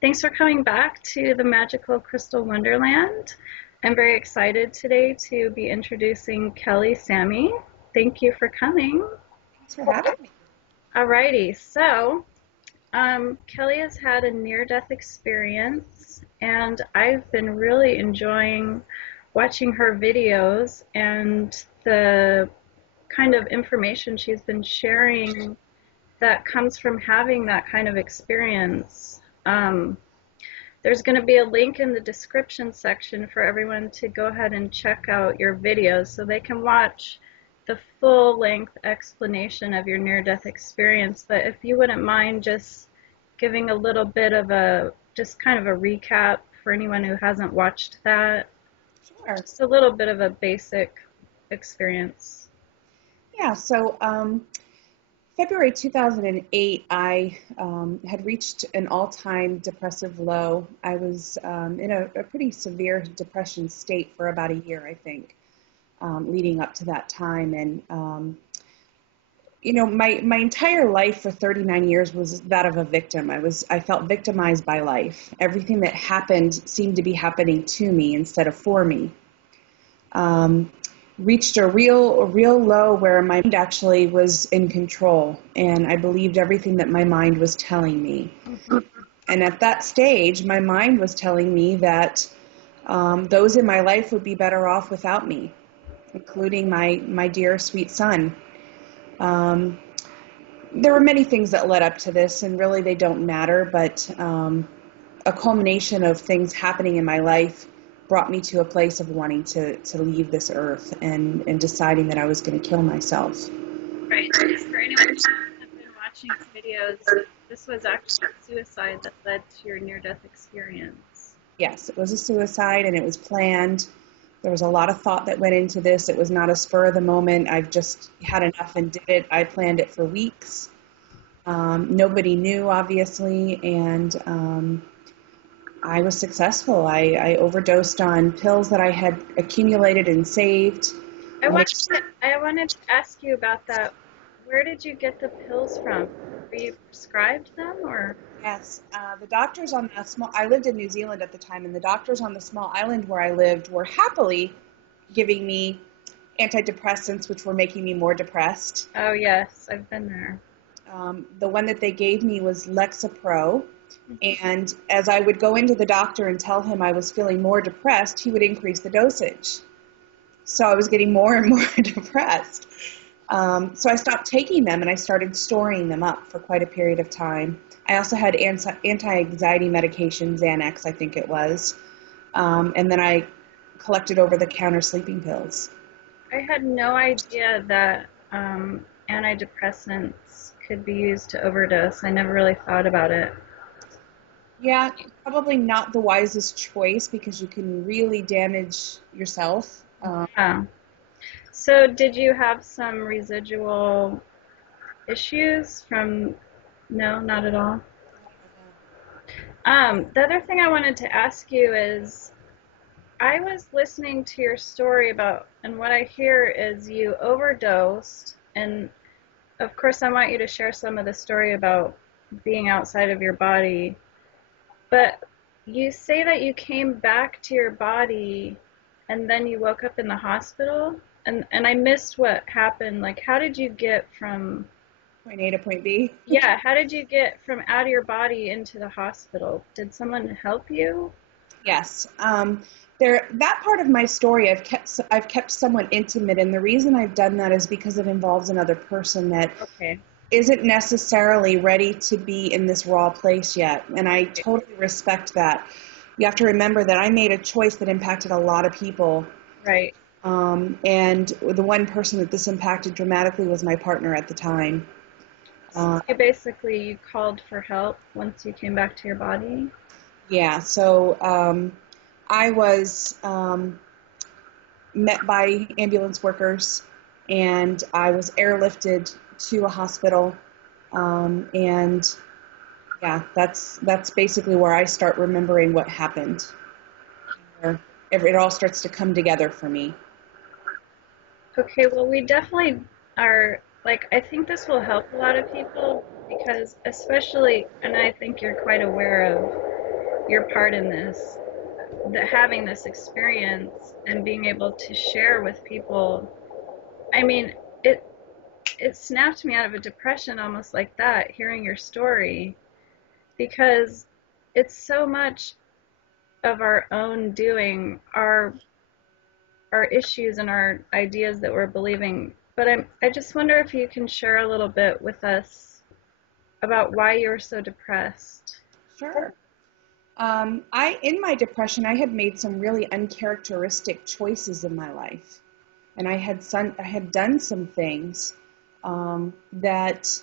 Thanks for coming back to the Magical Crystal Wonderland. I'm very excited today to be introducing Kelly Sammy. Thank you for coming. Thanks for having me. Alrighty, so Kelly has had a near-death experience, and I've been really enjoying watching her videos and the kind of information she's been sharing that comes from having that kind of experience. There's going to be a link in the description section for everyone to go ahead and check out your videos so they can watch the full length explanation of your near-death experience. But if you wouldn't mind just giving a little bit of just kind of a recap for anyone who hasn't watched that. Sure. Just a little bit of a basic experience. Yeah, so February 2008, I had reached an all-time depressive low. I was in a pretty severe depression state for about a year, I think, leading up to that time. And, my entire life for 39 years was that of a victim. I felt victimized by life. Everything that happened seemed to be happening to me instead of for me. Reached a real low where my mind actually was in control, and I believed everything that my mind was telling me. Mm-hmm. And at that stage, my mind was telling me that those in my life would be better off without me, including my dear sweet son. There were many things that led up to this, and really they don't matter, but a culmination of things happening in my life brought me to a place of wanting to leave this earth and deciding that I was going to kill myself. Right. For anyone who hasn't been watching videos, this was actually suicide that led to your near-death experience. Yes, it was a suicide, and it was planned. There was a lot of thought that went into this. It was not a spur of the moment. I've just had enough and did it. I planned it for weeks. Nobody knew, obviously, and I was successful. I overdosed on pills that I had accumulated and saved. I wanted to ask you about that. Where did you get the pills from? Were you prescribed them, or? Yes, the doctors on the I lived in New Zealand at the time, and the doctors on the small island where I lived were happily giving me antidepressants, which were making me more depressed. Oh, yes, I've been there. The one that they gave me was Lexapro. And as I would go into the doctor and tell him I was feeling more depressed, he would increase the dosage. So I was getting more and more depressed. So I stopped taking them and I started storing them up for quite a period of time. I also had anti-anxiety medication, Xanax, I think it was. And then I collected over-the-counter sleeping pills. I had no idea that antidepressants could be used to overdose. I never really thought about it. Yeah, probably not the wisest choice because you can really damage yourself. Yeah. So did you have some residual issues from? No, not at all. The other thing I wanted to ask you is, I was listening to your story about, and what I hear is you overdosed, and of course I want you to share some of the story about being outside of your body. But you say that you came back to your body and then you woke up in the hospital, and I missed what happened. Like, how did you get from point A to point B? Yeah, how did you get from out of your body into the hospital? Did someone help you? Yes. That part of my story I've kept somewhat intimate, and the reason I've done that is because it involves another person that isn't necessarily ready to be in this raw place yet, and I totally respect that. You have to remember that I made a choice that impacted a lot of people. Right. And the one person that this impacted dramatically was my partner at the time. So you called for help once you came back to your body? Yeah, so I was met by ambulance workers, and I was airlifted to a hospital, and yeah, that's basically where I start remembering what happened. It all starts to come together for me. Okay, well, we definitely are, like, I think this will help a lot of people because, especially, and I think you're quite aware of your part in this, that having this experience and being able to share with people. I mean, it it snapped me out of a depression almost like that, hearing your story, because it's so much of our own doing, our issues and our ideas that we're believing. But I just wonder if you can share a little bit with us about why you were so depressed. Sure. In my depression, I had made some really uncharacteristic choices in my life, and I had done some things that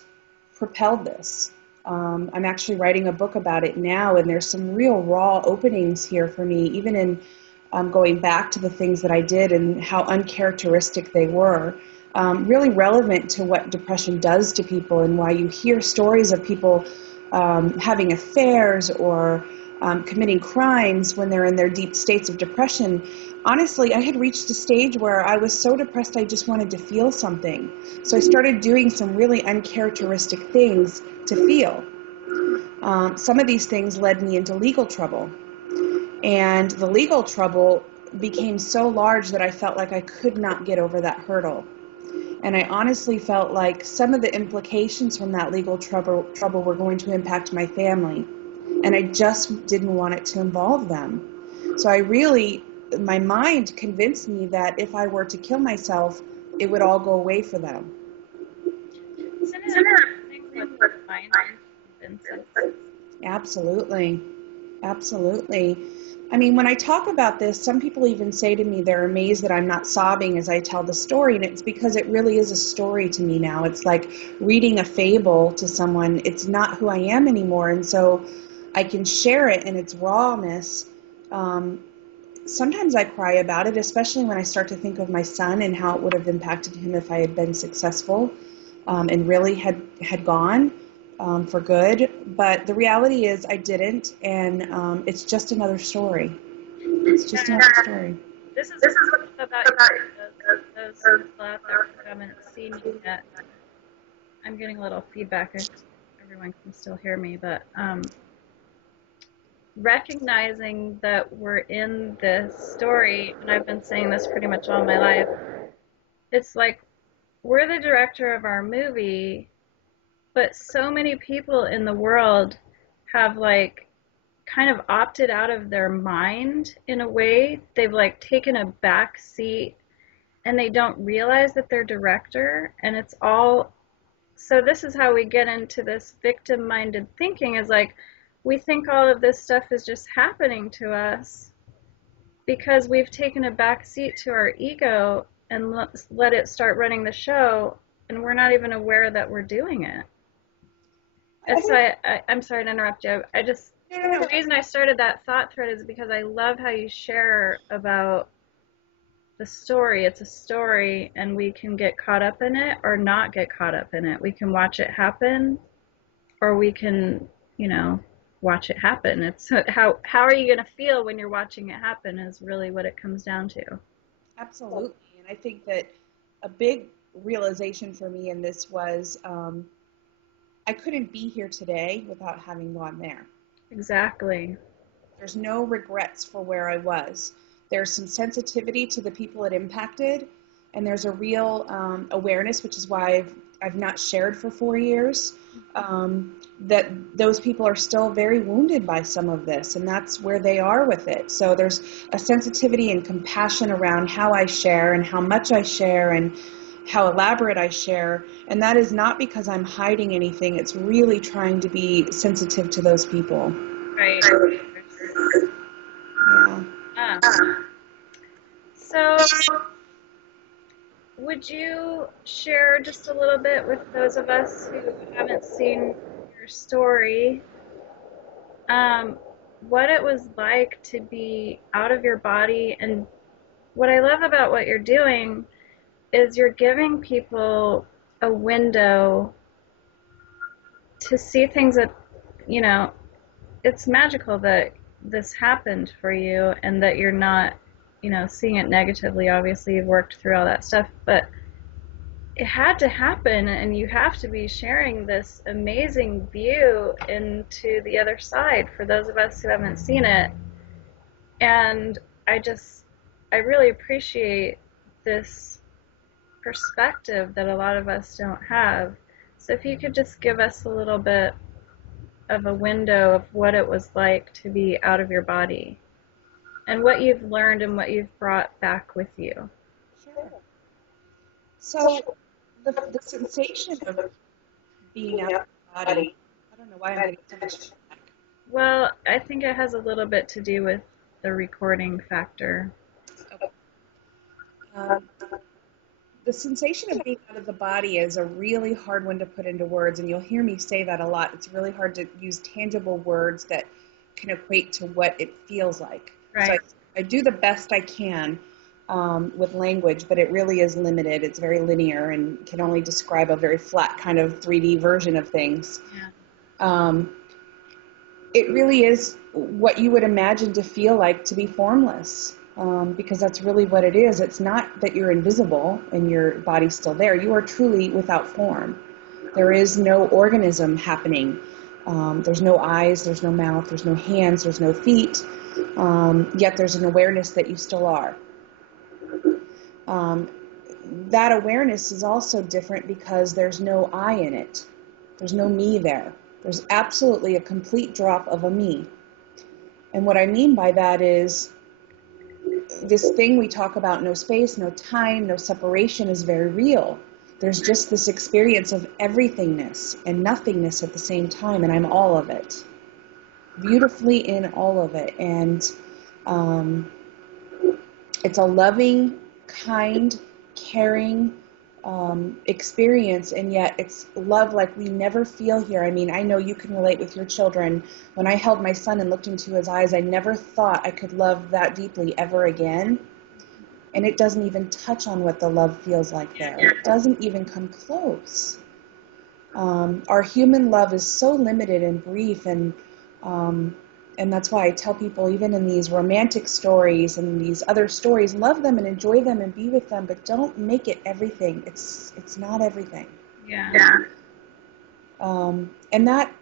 propelled this. I'm actually writing a book about it now, and there's some real raw openings here for me, even in going back to the things that I did and how uncharacteristic they were. Really relevant to what depression does to people, and why you hear stories of people having affairs or committing crimes when they're in their deep states of depression. Honestly, I had reached a stage where I was so depressed I just wanted to feel something. So I started doing some really uncharacteristic things to feel. Some of these things led me into legal trouble. And the legal trouble became so large that I felt like I could not get over that hurdle. And I honestly felt like some of the implications from that legal trouble were going to impact my family. And I just didn't want it to involve them. So my mind convinced me that if I were to kill myself, it would all go away for them. Isn't it interesting what the mind convinces? Absolutely. Absolutely. I mean, when I talk about this, some people even say to me they're amazed that I'm not sobbing as I tell the story, and it's because it really is a story to me now. It's like reading a fable to someone. It's not who I am anymore, and so I can share it in its rawness. Sometimes I cry about it, especially when I start to think of my son and how it would have impacted him if I had been successful and really had gone for good. But the reality is I didn't, and it's just another story. It's just another story. This is about those people out there who haven't seen you yet. I'm getting a little feedback. Everyone can still hear me, but recognizing that we're in this story, and I've been saying this pretty much all my life, it's like we're the director of our movie, but so many people in the world have like kind of opted out of their mind in a way. They've like taken a back seat and they don't realize that they're director, and it's all. So this is how we get into this victim-minded thinking, is like we think all of this stuff is just happening to us because we've taken a back seat to our ego and let it start running the show, and we're not even aware that we're doing it. And so I'm sorry to interrupt you. The reason I started that thought thread is because I love how you share about the story. It's a story, and we can get caught up in it or not get caught up in it. We can watch it happen, or we can, watch it happen. It's how are you going to feel when you're watching it happen is really what it comes down to. Absolutely. And I think that a big realization for me in this was I couldn't be here today without having gone there. Exactly. There's no regrets for where I was. There's some sensitivity to the people it impacted, and there's a real awareness, which is why I've not shared for 4 years, that those people are still very wounded by some of this, and that's where they are with it. So there's a sensitivity and compassion around how I share and how much I share and how elaborate I share, and that is not because I'm hiding anything. It's really trying to be sensitive to those people. Right. Yeah. So would you share just a little bit with those of us who haven't seen your story, what it was like to be out of your body? And what I love about what you're doing is you're giving people a window to see things that, it's magical that this happened for you and that you're not, seeing it negatively. Obviously, you've worked through all that stuff, but it had to happen, and you have to be sharing this amazing view into the other side for those of us who haven't seen it. And I just, I really appreciate this perspective that a lot of us don't have. So if you could just give us a little bit of a window of what it was like to be out of your body and what you've learned and what you've brought back with you. Sure. So the sensation of being out of the body, I don't know why I'm getting so much feedback. Well, I think it has a little bit to do with the recording factor. Okay. Um, the sensation of being out of the body is a really hard one to put into words, and you'll hear me say that a lot. It's really hard to use tangible words that can equate to what it feels like. So Right. I do the best I can with language, but it really is limited. It's very linear and can only describe a very flat kind of 3D version of things. Yeah. It really is what you would imagine to feel like to be formless, because that's really what it is. It's not that you're invisible and your body's still there. You are truly without form. There is no organism happening. There's no eyes, there's no mouth, there's no hands, there's no feet, yet there's an awareness that you still are. That awareness is also different because there's no I in it. There's no me there. There's absolutely a complete drop of a me. And what I mean by that is this thing we talk about, no space, no time, no separation, is very real. There's just this experience of everythingness and nothingness at the same time, and I'm all of it. Beautifully in all of it. And it's a loving, kind, caring experience, and yet it's love like we never feel here. I mean, I know you can relate with your children. When I held my son and looked into his eyes, I never thought I could love that deeply ever again. And it doesn't even touch on what the love feels like there. It doesn't even come close. Our human love is so limited and brief, and that's why I tell people, even in these romantic stories and these other stories, love them and enjoy them and be with them, but don't make it everything. It's not everything. Yeah. And that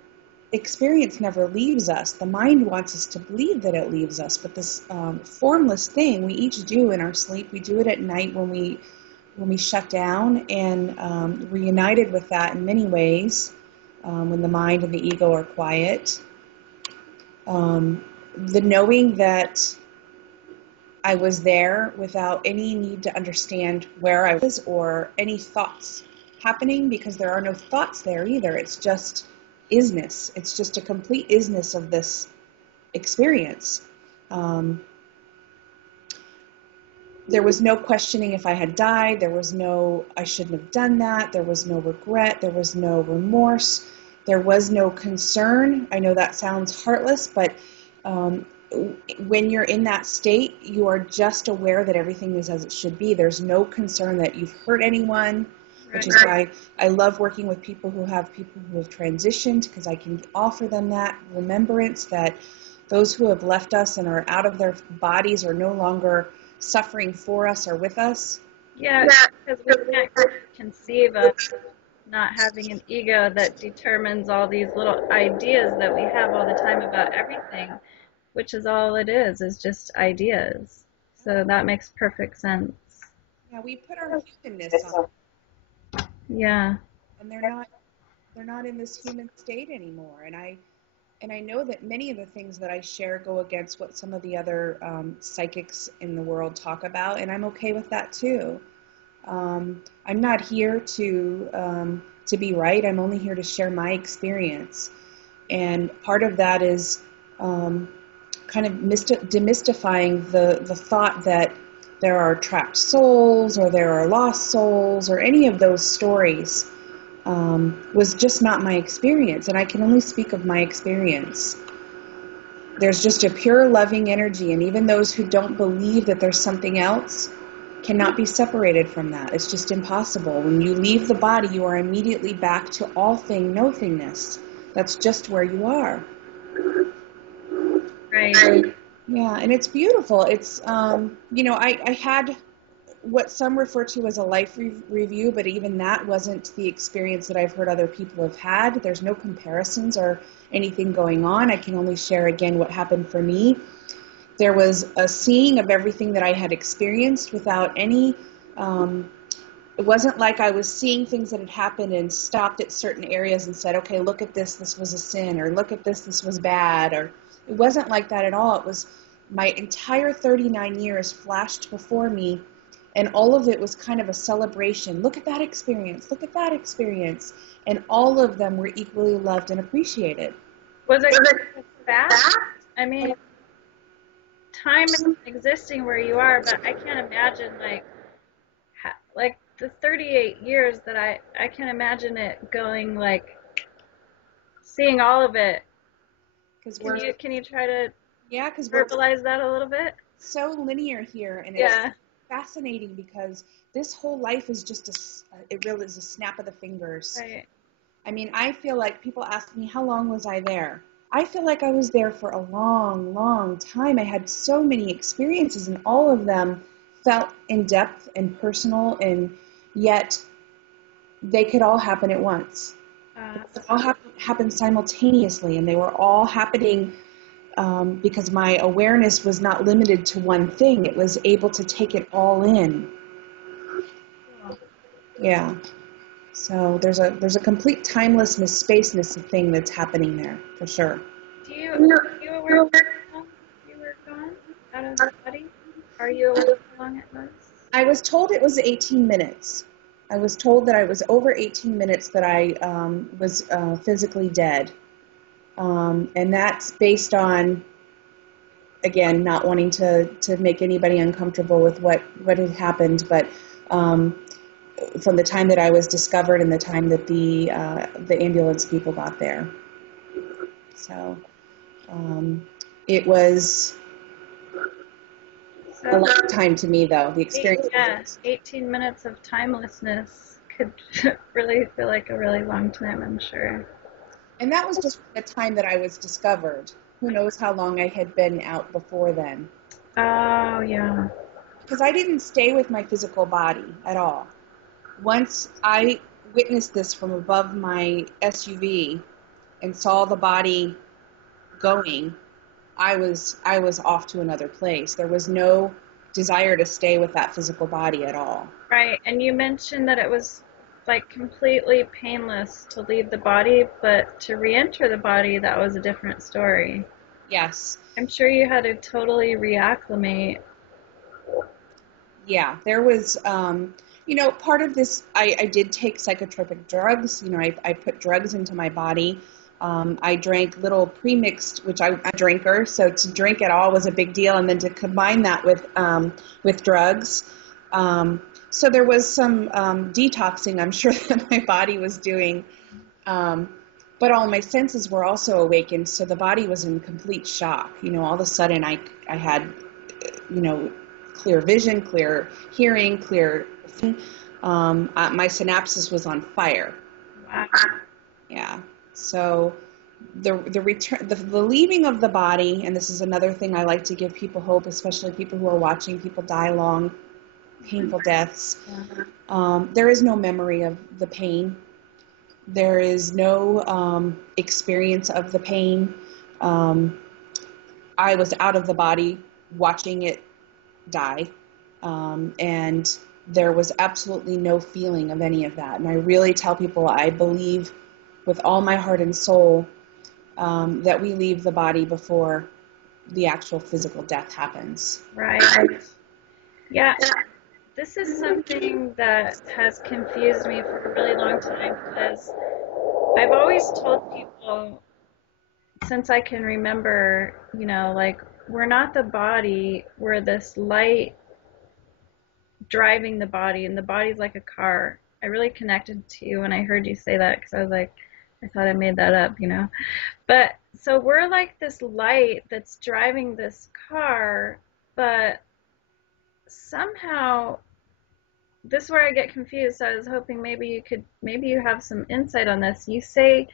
experience never leaves us. The mind wants us to believe that it leaves us, but this formless thing we each do in our sleep. We do it at night when we shut down, and we're united with that in many ways when the mind and the ego are quiet. The knowing that I was there without any need to understand where I was or any thoughts happening, because there are no thoughts there either. It's just isness. It's just a complete isness of this experience. There was no questioning if I had died. There was no, I shouldn't have done that. There was no regret. There was no remorse. There was no concern. I know that sounds heartless, but when you're in that state, you are just aware that everything is as it should be. There's no concern that you've hurt anyone, which is why I love working with people who have transitioned, because I can offer them that remembrance that those who have left us and are out of their bodies are no longer suffering for us or with us. Yeah, because we can't conceive of not having an ego that determines all these little ideas that we have all the time about everything, which is all it is just ideas. So that makes perfect sense. Yeah, we put our humanness on, Yeah. and they're not in this human state anymore. And I know that many of the things that I share go against what some of the other psychics in the world talk about, and I'm okay with that too. I'm not here to be right. I'm only here to share my experience, and part of that is kind of demystifying the thought that there are trapped souls or there are lost souls or any of those stories. Was just not my experience, and I can only speak of my experience. There's just a pure loving energy, and even those who don't believe that there's something else cannot be separated from that. It's just impossible. When you leave the body, you are immediately back to all thing, nothingness. That's just where you are. Right. Yeah, and it's beautiful. It's, I had what some refer to as a life review, but even that wasn't the experience that I've heard other people have had. There's no comparisons or anything going on. I can only share again what happened for me. There was a seeing of everything that I had experienced without any, it wasn't like I was seeing things that had happened and stopped at certain areas and said, okay, look at this was a sin, or look at this was bad, or it wasn't like that at all. It was my entire 39 years flashed before me, and all of it was kind of a celebration. Look at that experience, look at that experience, and all of them were equally loved and appreciated. Was it fast? I mean, time is existing where you are, but I can't imagine like the 38 years that I can't imagine it going like seeing all of it. Can you try to because we're verbalize that a little bit? so linear here, and it's fascinating because this whole life is just it really is a snap of the fingers. Right. I mean, I feel like people ask me, how long was I there? I feel like I was there for a long, long time. I had so many experiences, and all of them felt in depth and personal, and yet they could all happen at once. It all happened simultaneously, and they were all happening because my awareness was not limited to one thing. It was able to take it all in. Yeah. So there's a complete timelessness, spaceness thing that's happening there, for sure. Do you aware of how you were gone out of the body? Are you aware of how long it was? I was told it was 18 minutes. I was told that I was over 18 minutes that I was physically dead. And that's based on, again, not wanting to make anybody uncomfortable with what had happened, but from the time that I was discovered and the time that the ambulance people got there. So it was a long time to me, though. The experience. 18 minutes of timelessness could really feel like a really long time, I'm sure. And that was just the time that I was discovered. Who knows how long I had been out before then. Oh, yeah. Because I didn't stay with my physical body at all. Once I witnessed this from above my SUV and saw the body going, I was off to another place. There was no desire to stay with that physical body at all. Right, and you mentioned that it was like completely painless to leave the body, but to re-enter the body, that was a different story. Yes. I'm sure you had to totally reacclimate. Yeah, there was, part of this, I did take psychotropic drugs. I put drugs into my body. I drank little pre-mixed, which I'm a drinker, so to drink at all was a big deal, and then to combine that with drugs. So there was some detoxing, I'm sure, that my body was doing. But all my senses were also awakened, so the body was in complete shock. All of a sudden I had, clear vision, clear hearing, clear. My synapses was on fire. Wow. Yeah. So the return, the leaving of the body, and this is another thing I like to give people hope, especially people who are watching people die long, painful deaths. There is no memory of the pain. There is no experience of the pain. I was out of the body watching it die, and there was absolutely no feeling of any of that. And I really tell people, I believe with all my heart and soul that we leave the body before the actual physical death happens. Right. Yeah. This is something that has confused me for a really long time because I've always told people since I can remember, like we're not the body, we're this light driving the body, and the body's like a car. I really connected to you when I heard you say that because I was like, I thought I made that up, But so we're like this light that's driving this car, but somehow this is where I get confused. So I was hoping maybe you have some insight on this. You say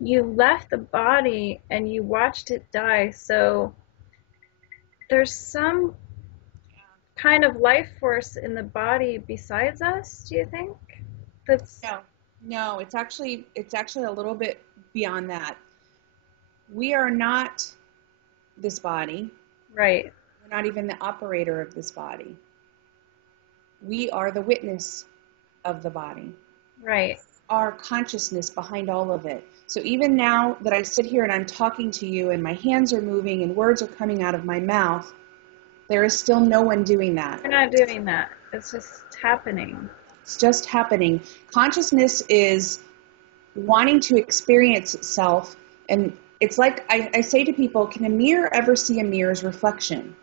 you left the body and you watched it die. So there's some kind of life force in the body besides us, do you think? That's No, no, it's actually a little bit beyond that. We are not this body. right, We're not even the operator of this body. We are the witness of the body. right. Our consciousness behind all of it. So even now that I sit here and I'm talking to you and my hands are moving and words are coming out of my mouth, there is still no one doing that. We're not doing that. It's just happening. It's just happening. Consciousness is wanting to experience itself, and it's like I say to people, can a mirror ever see a mirror's reflection?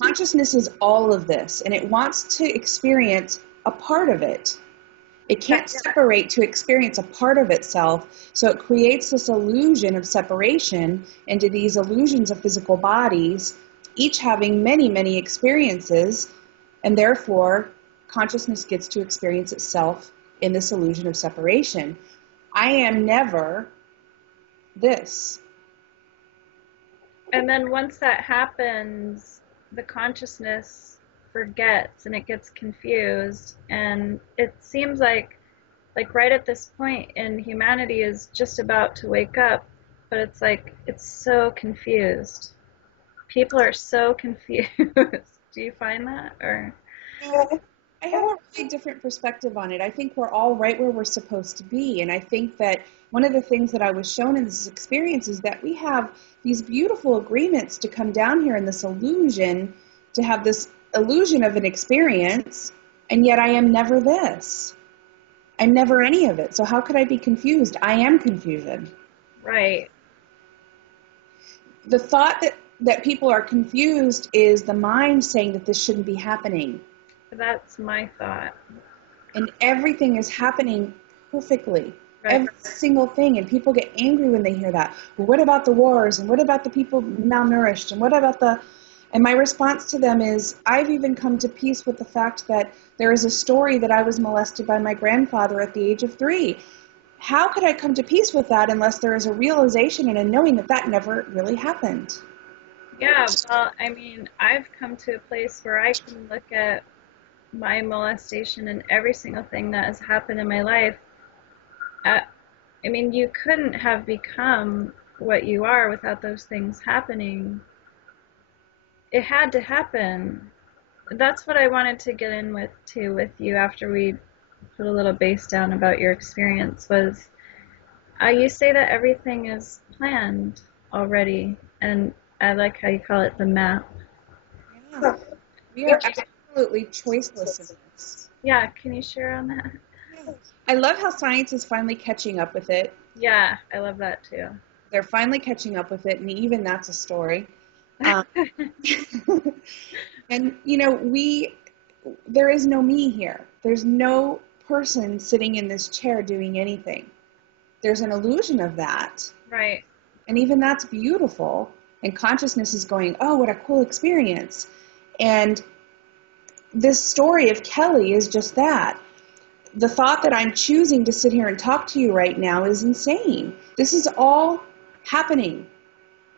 Consciousness is all of this, and it wants to experience a part of it. It can't separate to experience a part of itself, so it creates this illusion of separation into these illusions of physical bodies, each having many, many experiences, and therefore consciousness gets to experience itself in this illusion of separation. I am never this. And then once that happens, the consciousness forgets and it gets confused, and it seems like right at this point in humanity is just about to wake up, but it's like it's so confused. People are so confused. Do you find that? Or I have a really different perspective on it. I think we're all right where we're supposed to be. And I think that one of the things that I was shown in this experience is that we have these beautiful agreements to come down here in this illusion, to have this illusion of an experience, and yet I am never this. I'm never any of it. So how could I be confused? I am confusion. right. The thought that people are confused is the mind saying that this shouldn't be happening. That's my thought. And everything is happening perfectly. Right. Every single thing. And people get angry when they hear that. Well, what about the wars? And what about the people malnourished? And what about the... And my response to them is, I've even come to peace with the fact that there is a story that I was molested by my grandfather at the age of 3. How could I come to peace with that unless there is a realization and a knowing that that never really happened? Yeah, well, I mean, I've come to a place where I can look at my molestation and every single thing that has happened in my life. I mean, you couldn't have become what you are without those things happening. It had to happen. That's what I wanted to get in with too with you after we put a little base down about your experience was you say that everything is planned already, and I like how you call it the map. Yeah. We are absolutely choiceless in this. Yeah, can you share on that? I love how science is finally catching up with it. Yeah, I love that too. They're finally catching up with it, and even that's a story. And, there is no me here. There's no person sitting in this chair doing anything. There's an illusion of that. Right. And even that's beautiful. And consciousness is going, oh, what a cool experience. And this story of Kelly is just that. The thought that I'm choosing to sit here and talk to you right now is insane. This is all happening.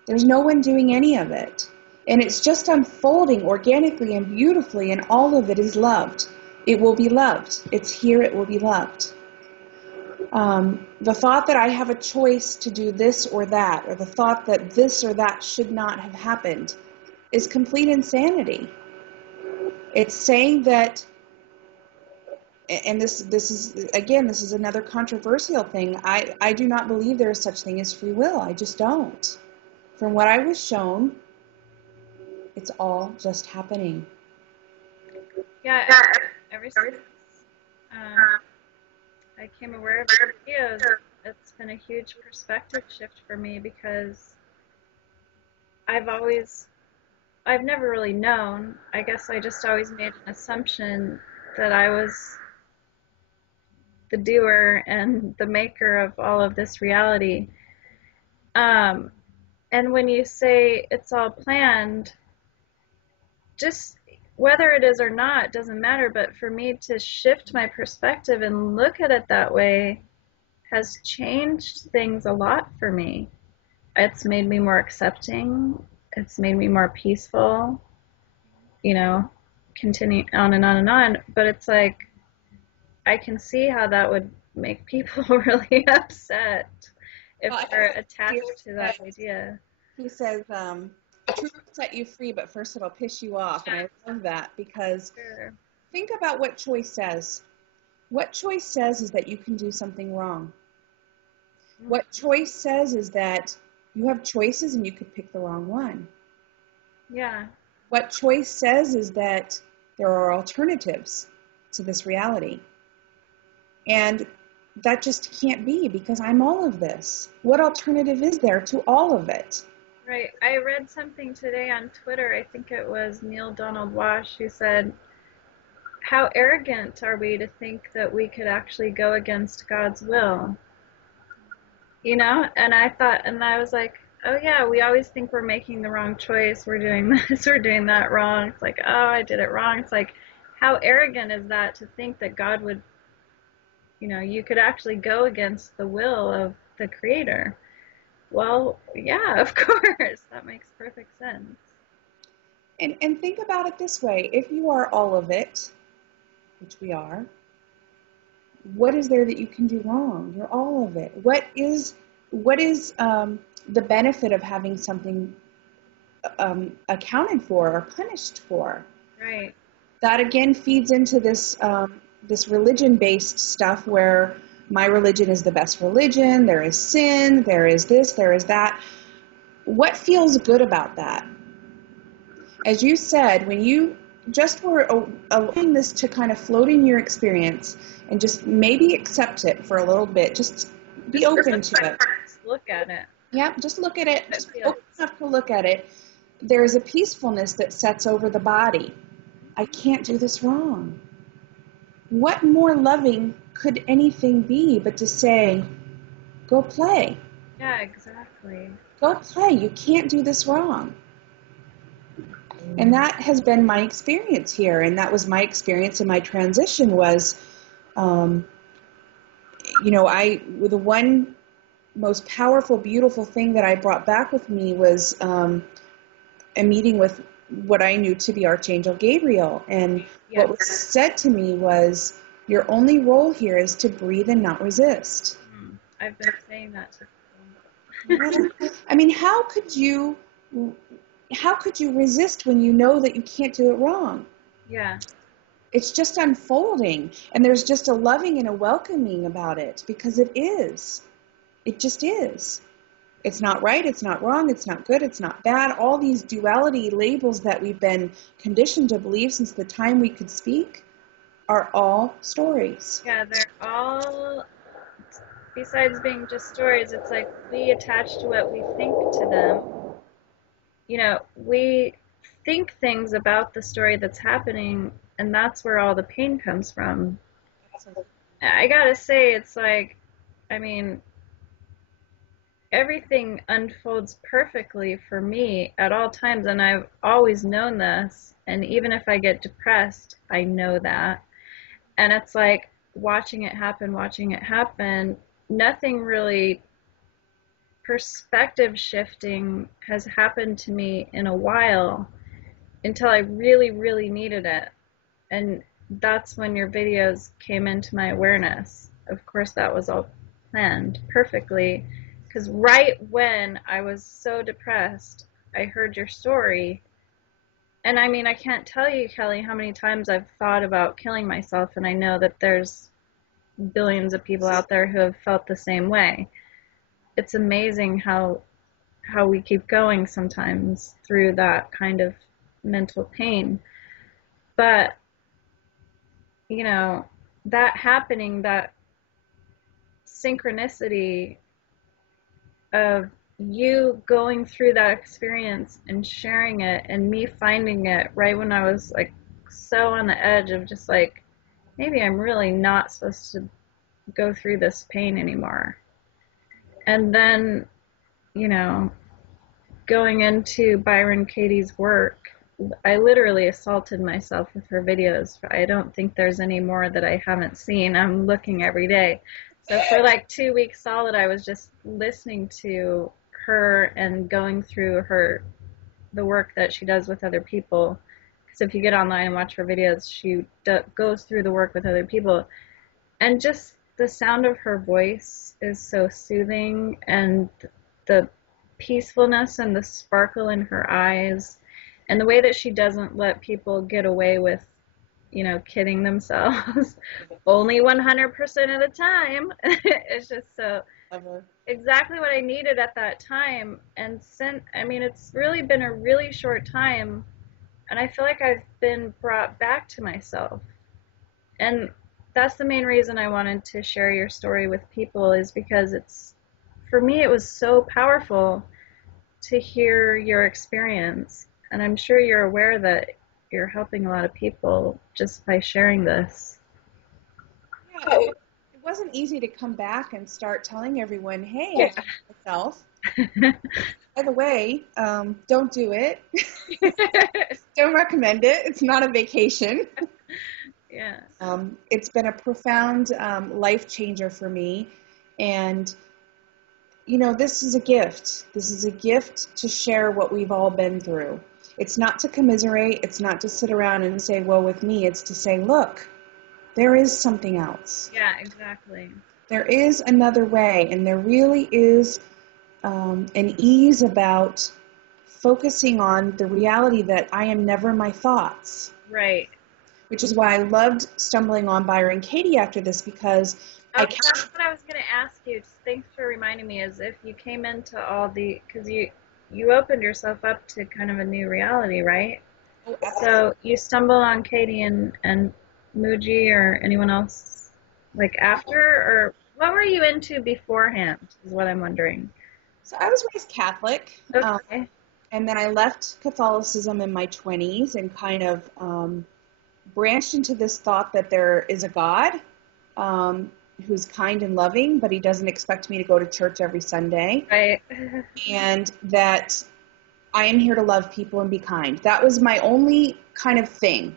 There's no one doing any of it. And it's just unfolding organically and beautifully, and all of it is loved. It will be loved. It's here, it will be loved. The thought that I have a choice to do this or that, or the thought that this or that should not have happened, is complete insanity. It's saying that, and this is another controversial thing. I do not believe there is such thing as free will. I just don't. From what I was shown, it's all just happening. Yeah, ever since I came aware of the videos, it's been a huge perspective shift for me because I've never really known. I guess I just always made an assumption that I was the doer and the maker of all of this reality. And when you say it's all planned, just whether it is or not doesn't matter, but for me to shift my perspective and look at it that way has changed things a lot for me. It's made me more accepting. It's made me more peaceful. you know, continue on and on and on. But it's like, I can see how that would make people really upset if Well, I they're have attached to that idea. he says, the truth will set you free, but first it'll piss you off. And I love that because Sure. think about what choice says. What choice says is that you can do something wrong. What choice says is that you have choices and you could pick the wrong one. Yeah. What choice says is that there are alternatives to this reality. And that just can't be because I'm all of this. What alternative is there to all of it? Right. I read something today on Twitter. I think it was Neil Donald Walsh who said, how arrogant are we to think that we could actually go against God's will? You know? And I thought, and I was like, oh yeah, we always think we're making the wrong choice. We're doing this, we're doing that wrong. It's like, oh, I did it wrong. It's like, how arrogant is that to think that God would, you know, you could actually go against the will of the Creator? Well, yeah, of course. That makes perfect sense. And think about it this way. If you are all of it, which we are, what is there that you can do wrong? You're all of it. What is the benefit of having something accounted for or punished for? Right. That again feeds into this this religion-based stuff where my religion is the best religion. There is sin. There is this. There is that. What feels good about that? As you said, when you just were allowing this to kind of float in your experience and just maybe accept it for a little bit, just be open to it. Just look at it. Yeah, just look at it. Just be Yeah. open enough to look at it. There is a peacefulness that sets over the body. I can't do this wrong. What more loving could anything be but to say, go play. Yeah, exactly. Go play. You can't do this wrong. And that has been my experience here. And that was my experience in my transition was, the one most powerful, beautiful thing that I brought back with me was a meeting with what I knew to be Archangel Gabriel. And what was said to me was, your only role here is to breathe and not resist. I've been saying that to people. I mean, how could you resist when you know that you can't do it wrong? Yeah. It's just unfolding, and there's just a loving and a welcoming about it because it is. It just is. It's not right, it's not wrong, it's not good, it's not bad. All these duality labels that we've been conditioned to believe since the time we could speak are all stories. Yeah, they're all, besides being just stories, it's like we attach to what we think to them. You know, we think things about the story that's happening, and that's where all the pain comes from. I gotta say, it's like, I mean, everything unfolds perfectly for me at all times, and I've always known this. And even if I get depressed, I know that. And it's like watching it happen, nothing really perspective shifting has happened to me in a while until I really, really needed it. And that's when your videos came into my awareness. Of course, that was all planned perfectly, because right when I was so depressed, I heard your story. And I mean, I can't tell you, Kelly, how many times I've thought about killing myself, and I know that there's billions of people out there who have felt the same way. It's amazing how we keep going sometimes through that kind of mental pain. But, you know, that happening, that synchronicity of you going through that experience and sharing it and me finding it right when I was like so on the edge of just like, maybe I'm really not supposed to go through this pain anymore. And then, you know, going into Byron Katie's work, I literally assaulted myself with her videos. I don't think there's any more that I haven't seen. I'm looking every day. So for like 2 weeks solid, I was just listening to her and going through the work that she does with other people. So if you get online and watch her videos, she goes through the work with other people. And just the sound of her voice is so soothing, and the peacefulness and the sparkle in her eyes, and the way that she doesn't let people get away with, kidding themselves only 100% of the time. It's just so exactly what I needed at that time. And it's really been a really short time, and I feel like I've been brought back to myself. And that's the main reason I wanted to share your story with people, is because for me, it was so powerful to hear your experience. And I'm sure you're aware that you're helping a lot of people just by sharing this. Yeah, it wasn't easy to come back and start telling everyone, hey, I found myself. By the way, don't do it. Don't recommend it. It's not a vacation. Yeah. It's been a profound life changer for me. And, this is a gift. This is a gift to share what we've all been through. It's not to commiserate. It's not to sit around and say, woe with me. It's to say, look, there is something else. Yeah, exactly. There is another way. And there really is an ease about focusing on the reality that I am never my thoughts. Right. Which is why I loved stumbling on Byron Katie after this, because that's what I was going to ask you. Thanks for reminding me, is if you came into because you opened yourself up to kind of a new reality, right? Oh, so you stumble on Katie and Muji or anyone else like after, or what were you into beforehand is what I'm wondering. So I was raised Catholic. Okay. And then I left Catholicism in my 20s and kind of branched into this thought that there is a God who's kind and loving, but he doesn't expect me to go to church every Sunday. Right. And that I am here to love people and be kind. That was my only kind of thing.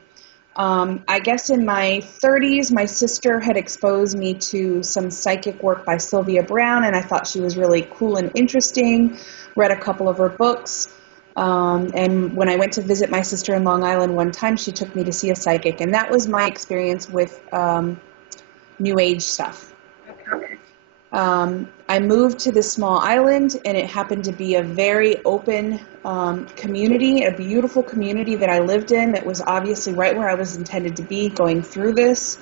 I guess in my 30s, my sister had exposed me to some psychic work by Sylvia Browne, and I thought she was really cool and interesting. Read a couple of her books. And when I went to visit my sister in Long Island one time, she took me to see a psychic. And that was my experience with New Age stuff. Okay. I moved to this small island, and it happened to be a very open community, a beautiful community that I lived in that was obviously right where I was intended to be going through this.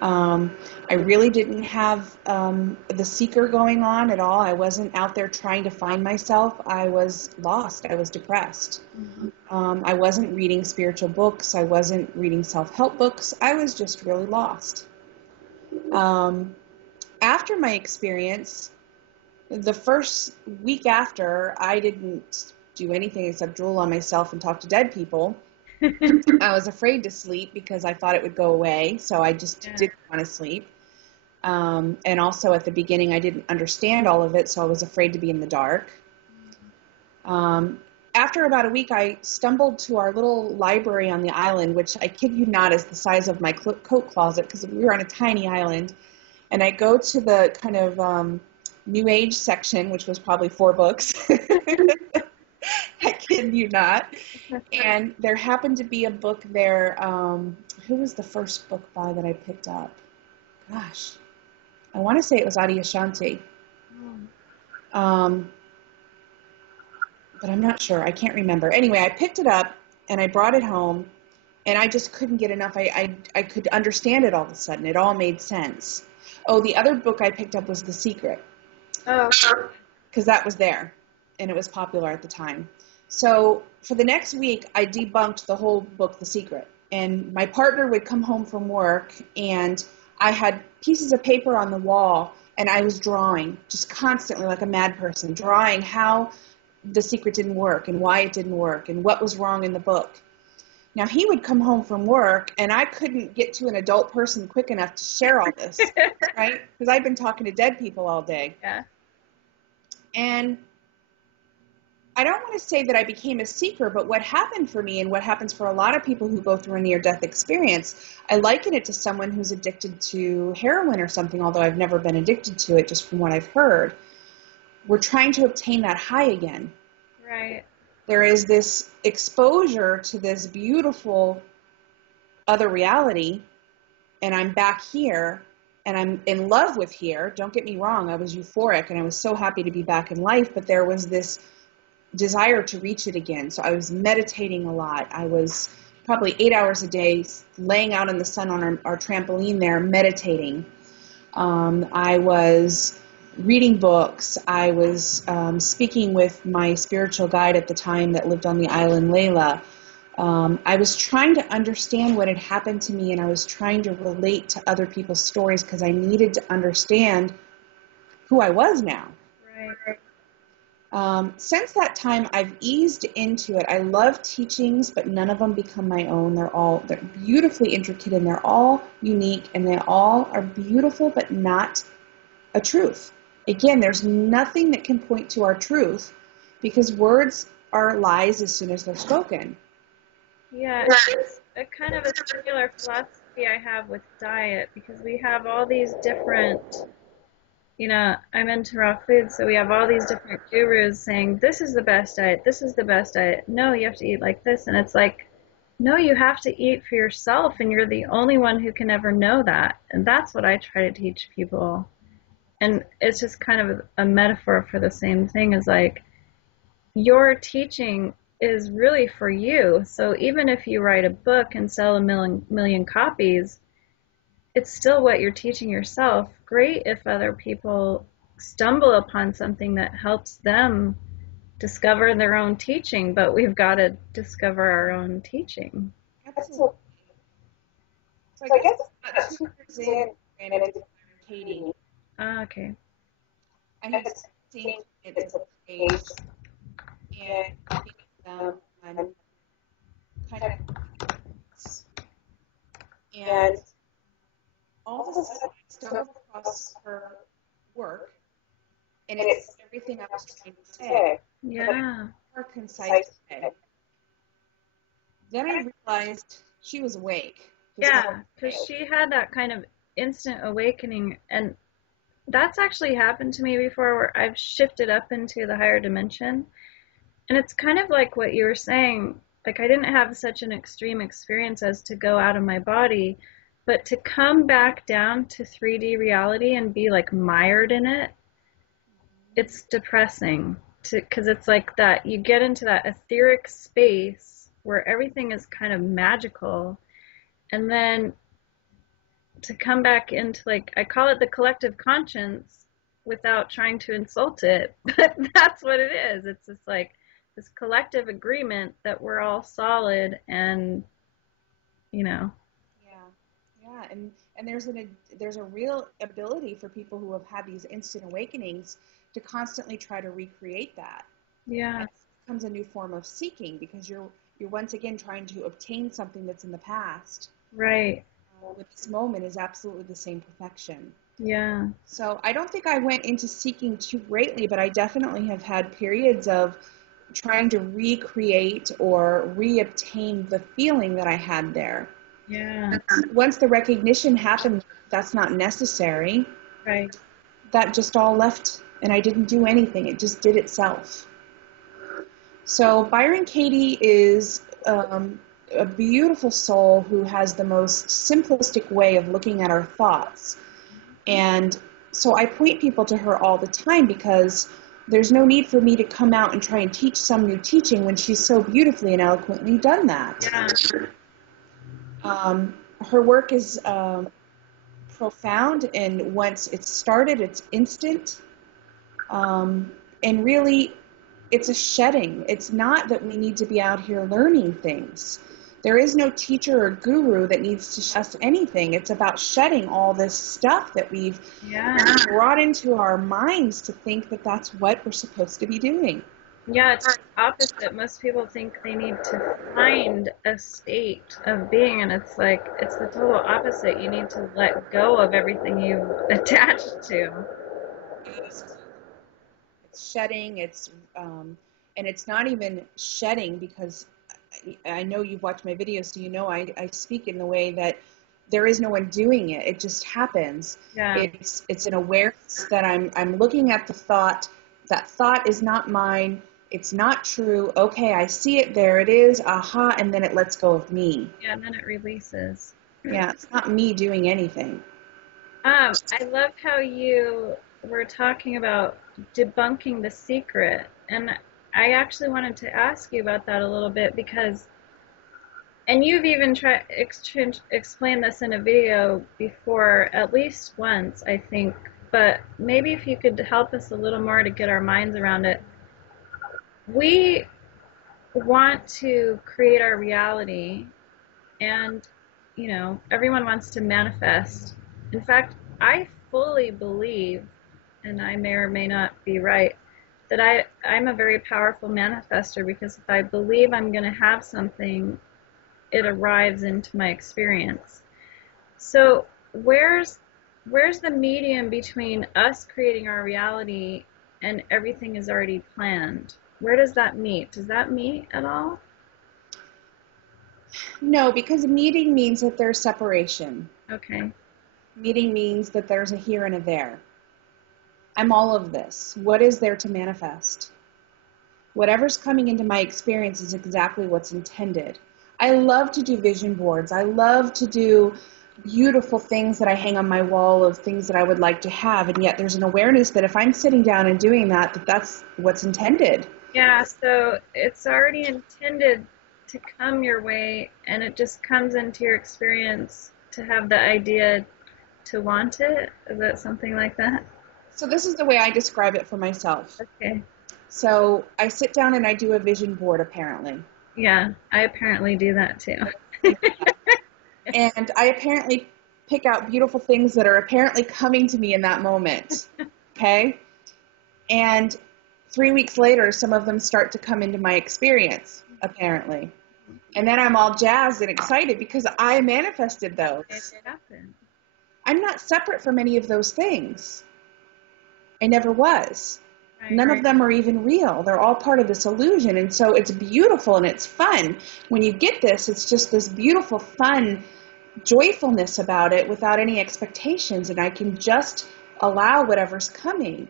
I really didn't have the seeker going on at all. I wasn't out there trying to find myself. I was lost. I was depressed. Mm-hmm. I wasn't reading spiritual books. I wasn't reading self-help books. I was just really lost. After my experience, the first week after, I didn't do anything except drool on myself and talk to dead people. I was afraid to sleep because I thought it would go away, so I just didn't want to sleep. And also at the beginning, I didn't understand all of it, so I was afraid to be in the dark. After about a week, I stumbled to our little library on the island, which I kid you not is the size of my coat closet because we were on a tiny island. And I go to the kind of New Age section, which was probably 4 books. I kid you not. And there happened to be a book there. Who was the first book by that I picked up? Gosh. I want to say it was Adyashanti. But I'm not sure. I can't remember. Anyway, I picked it up, and I brought it home, and I just couldn't get enough. I could understand it all of a sudden. It all made sense. Oh, the other book I picked up was The Secret. Oh. Because that was there, and it was popular at the time. So for the next week, I debunked the whole book, The Secret. And my partner would come home from work, and I had pieces of paper on the wall, and I was drawing, just constantly like a mad person, drawing how The Secret didn't work and why it didn't work and what was wrong in the book. Now, he would come home from work, and I couldn't get to an adult person quick enough to share all this, right? Because I've been talking to dead people all day. Yeah. And I don't want to say that I became a seeker, but what happened for me and what happens for a lot of people who go through a near-death experience, I liken it to someone who's addicted to heroin or something, although I've never been addicted to it, just from what I've heard. We're trying to obtain that high again. Right. there is this exposure to this beautiful other reality, and I'm back here, and I'm in love with here. Don't get me wrong, I was euphoric, and I was so happy to be back in life, but there was this desire to reach it again. So I was meditating a lot. I was probably 8 hours a day laying out in the sun on our trampoline there, meditating. I was reading books. I was speaking with my spiritual guide at the time that lived on the island, Layla. I was trying to understand what had happened to me, and I was trying to relate to other people's stories because I needed to understand who I was now. Right. Since that time, I've eased into it. I love teachings, but none of them become my own. They're beautifully intricate, and they're all unique, and they all are beautiful, but not a truth. Again, there's nothing that can point to our truth because words are lies as soon as they're spoken. Yeah, it's a kind of a similar philosophy I have with diet, because we have all these different, I'm into raw food, so we have all these different gurus saying, this is the best diet, this is the best diet. No, you have to eat like this. And it's like, no, you have to eat for yourself, and you're the only one who can ever know that. And that's what I try to teach people. And it's just kind of a metaphor for the same thing, as like, your teaching is really for you. So even if you write a book and sell a million copies, it's still what you're teaching yourself. Great if other people stumble upon something that helps them discover their own teaching, but we've got to discover our own teaching. Absolutely. So I guess about 2 years in, and it's Katie. Okay. I had seen it as a page, and I'm kind of, and all of a sudden I stumbled across her work, and it's everything I was trying to say. Yeah. More concise way. Then I realized she was awake. Yeah, because she had that kind of instant awakening, and that's actually happened to me before, where I've shifted up into the higher dimension. And it's kind of like what you were saying, like I didn't have such an extreme experience as to go out of my body, but to come back down to 3D reality and be like mired in it, it's depressing, because it's like that you get into that etheric space where everything is kind of magical, and then to come back into, like, I call it the collective conscience without trying to insult it, but that's what it is. It's just like this collective agreement that we're all solid, and Yeah, and there's a real ability for people who have had these instant awakenings to constantly try to recreate that. Yeah. And it becomes a new form of seeking because you're once again trying to obtain something that's in the past. Right. With this moment is absolutely the same perfection. Yeah. So I don't think I went into seeking too greatly, but I definitely have had periods of trying to recreate or reobtain the feeling that I had there. Yeah. Once the recognition happened, that's not necessary. Right. That just all left, and I didn't do anything. It just did itself. So Byron Katie is a beautiful soul who has the most simplistic way of looking at our thoughts. And so I point people to her all the time because there's no need for me to come out and try and teach some new teaching when she's so beautifully and eloquently done that. Yeah. Her work is profound, and once it's started, it's instant. And really, it's a shedding. It's not that we need to be out here learning things. There is no teacher or guru that needs to show us anything. It's about shedding all this stuff that we've brought into our minds to think that that's what we're supposed to be doing. Yeah, it's the opposite. Most people think they need to find a state of being, and it's like, it's the total opposite. You need to let go of everything you've attached to. It's shedding, and it's not even shedding because I know you've watched my videos, so you know I speak in the way that there is no one doing it. It just happens. Yeah. It's an awareness that I'm looking at the thought. That thought is not mine. It's not true. Okay, I see it. There it is. Aha. And then it lets go of me. Yeah, and then it releases. Yeah, it's not me doing anything. I love how you were talking about debunking the secret, and I actually wanted to ask you about that a little bit because, and you've even explained this in a video before, at least once, I think, but maybe if you could help us a little more to get our minds around it. We want to create our reality, and everyone wants to manifest. In fact, I fully believe, and I may or may not be right, that I'm a very powerful manifester, because if I believe I'm going to have something, it arrives into my experience. So where's the medium between us creating our reality and everything is already planned? Where does that meet? Does that meet at all? No, because meeting means that there's separation. Okay. Meeting means that there's a here and a there. I'm all of this. What is there to manifest? Whatever's coming into my experience is exactly what's intended. I love to do vision boards. I love to do beautiful things that I hang on my wall of things that I would like to have, and yet there's an awareness that if I'm sitting down and doing that, that's what's intended. Yeah, so it's already intended to come your way, and it just comes into your experience to have the idea to want it. Is that something like that? So this is the way I describe it for myself. Okay. So I sit down and I do a vision board, apparently. Yeah, I apparently do that too. And I apparently pick out beautiful things that are apparently coming to me in that moment. Okay? And 3 weeks later, some of them start to come into my experience, apparently. And then I'm all jazzed and excited because I manifested those. It happened. I'm not separate from any of those things. I never was. None of them are even real. They're all part of this illusion. And so it's beautiful and it's fun. When you get this, it's just this beautiful, fun joyfulness about it without any expectations. And I can just allow whatever's coming.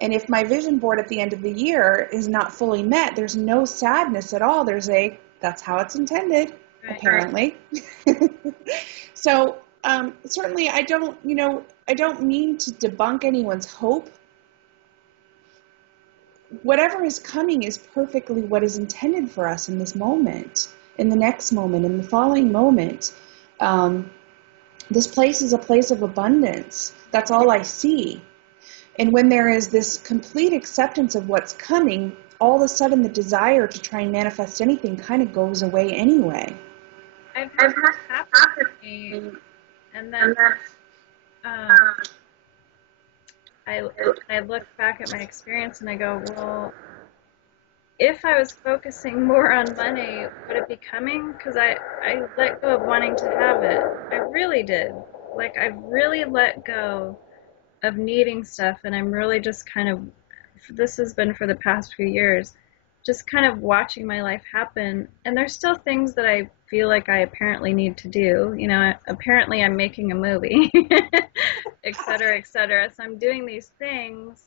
And if my vision board at the end of the year is not fully met, there's no sadness at all. That's how it's intended, apparently. So certainly I don't mean to debunk anyone's hope. Whatever is coming is perfectly what is intended for us in this moment, in the next moment, in the following moment. This place is a place of abundance. That's all I see. And when there is this complete acceptance of what's coming, all of a sudden the desire to try and manifest anything kind of goes away anyway. I've had this happen to me, and then I look back at my experience and I go, well, if I was focusing more on money, would it be coming? Because I let go of wanting to have it. I really did. Like, I really let go of needing stuff, and I'm really just kind of, this has been for the past few years, just kind of watching my life happen. And there's still things that I feel like I apparently need to do. Apparently I'm making a movie, et cetera, et cetera. So I'm doing these things,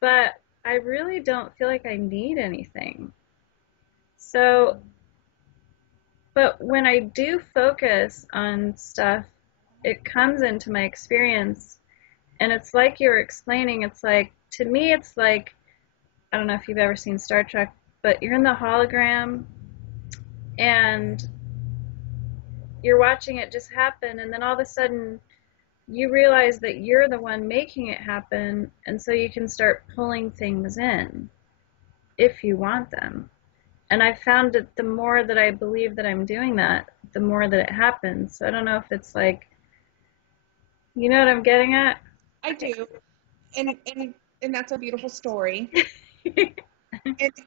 but I really don't feel like I need anything. So, but when I do focus on stuff, it comes into my experience. And it's like you were explaining, it's like, to me, it's like, I don't know if you've ever seen Star Trek, but you're in the hologram and you're watching it just happen, and then all of a sudden you realize that you're the one making it happen, and so you can start pulling things in if you want them. And I found that the more that I believe that I'm doing that, the more that it happens. So I don't know if it's like, you know what I'm getting at? I do. And that's a beautiful story.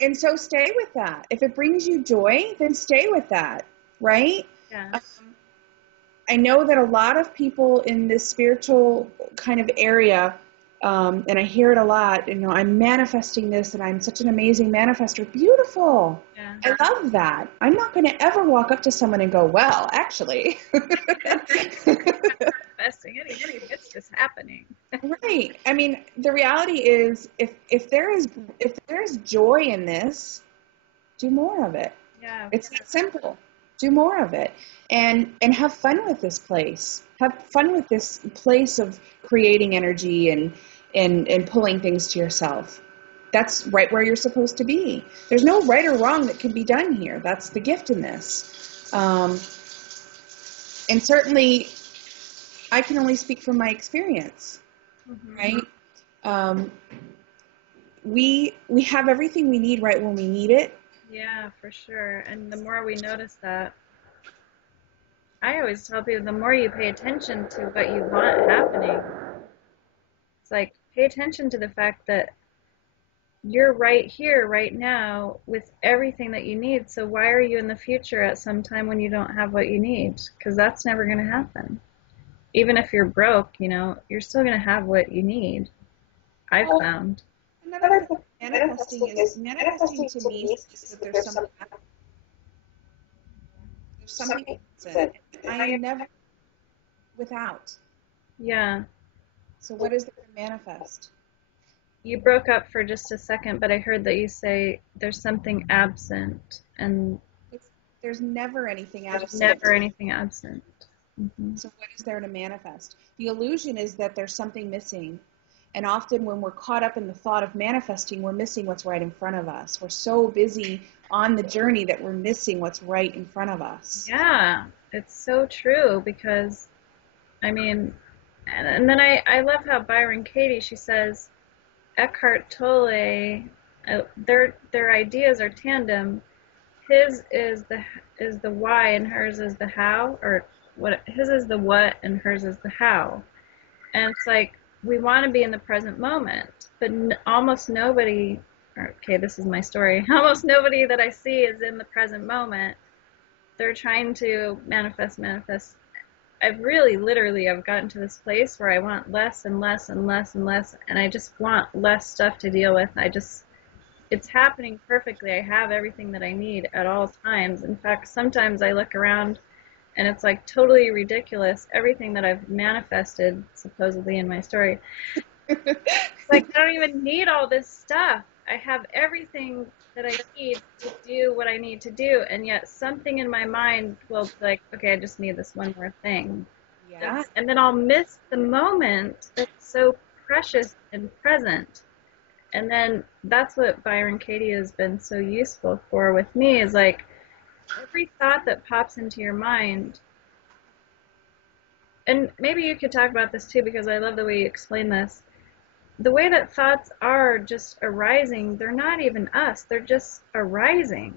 and so stay with that. If it brings you joy, then stay with that, right? Yeah. I know that a lot of people in this spiritual kind of area, and I hear it a lot, I'm manifesting this and I'm such an amazing manifester. Beautiful. Yeah. I love that. I'm not going to ever walk up to someone and go, well, actually. manifesting anything. It's just happening. Right. I mean, the reality is, if there's joy in this, do more of it. Yeah. It's that simple. Do more of it, and have fun with this place. Have fun with this place of creating energy and pulling things to yourself. That's right where you're supposed to be. There's no right or wrong that can be done here. That's the gift in this. And certainly, I can only speak from my experience, right? We have everything we need right when we need it. Yeah, for sure. And the more we notice that, I always tell people the more you pay attention to what you want happening, it's like pay attention to the fact that you're right here, right now, with everything that you need. So why are you in the future at some time when you don't have what you need? Because that's never going to happen. Even if you're broke, you're still going to have what you need. I've found. Another thing manifesting to me is that there's something absent. I am never without. Yeah. So what is there to manifest? You broke up for just a second, but I heard that you say there's something absent, and there's never anything absent. There's never anything absent. Mm-hmm. So what is there to manifest? The illusion is that there's something missing. And often when we're caught up in the thought of manifesting, we're missing what's right in front of us. We're so busy on the journey that we're missing what's right in front of us. Yeah, it's so true because, and then I love how Byron Katie, she says, Eckhart Tolle, their ideas are tandem. His is the why and hers is the how, or what? His is the what and hers is the how. And it's like we want to be in the present moment, but almost nobody. Okay, this is my story. Almost nobody that I see is in the present moment. They're trying to manifest. I've gotten to this place where I want less and less and less and less, and I just want less stuff to deal with. It's happening perfectly. I have everything that I need at all times. In fact, sometimes I look around and it's like totally ridiculous, everything that I've manifested, supposedly in my story. It's like I don't even need all this stuff. I have everything that I need to do what I need to do, and yet something in my mind will be like, okay, I just need this one more thing. Yeah. And then I'll miss the moment that's so precious and present. And then that's what Byron Katie has been so useful for with me, is like every thought that pops into your mind, and maybe you could talk about this too, because I love the way you explain this. The way that thoughts are just arising, they're not even us, they're just arising.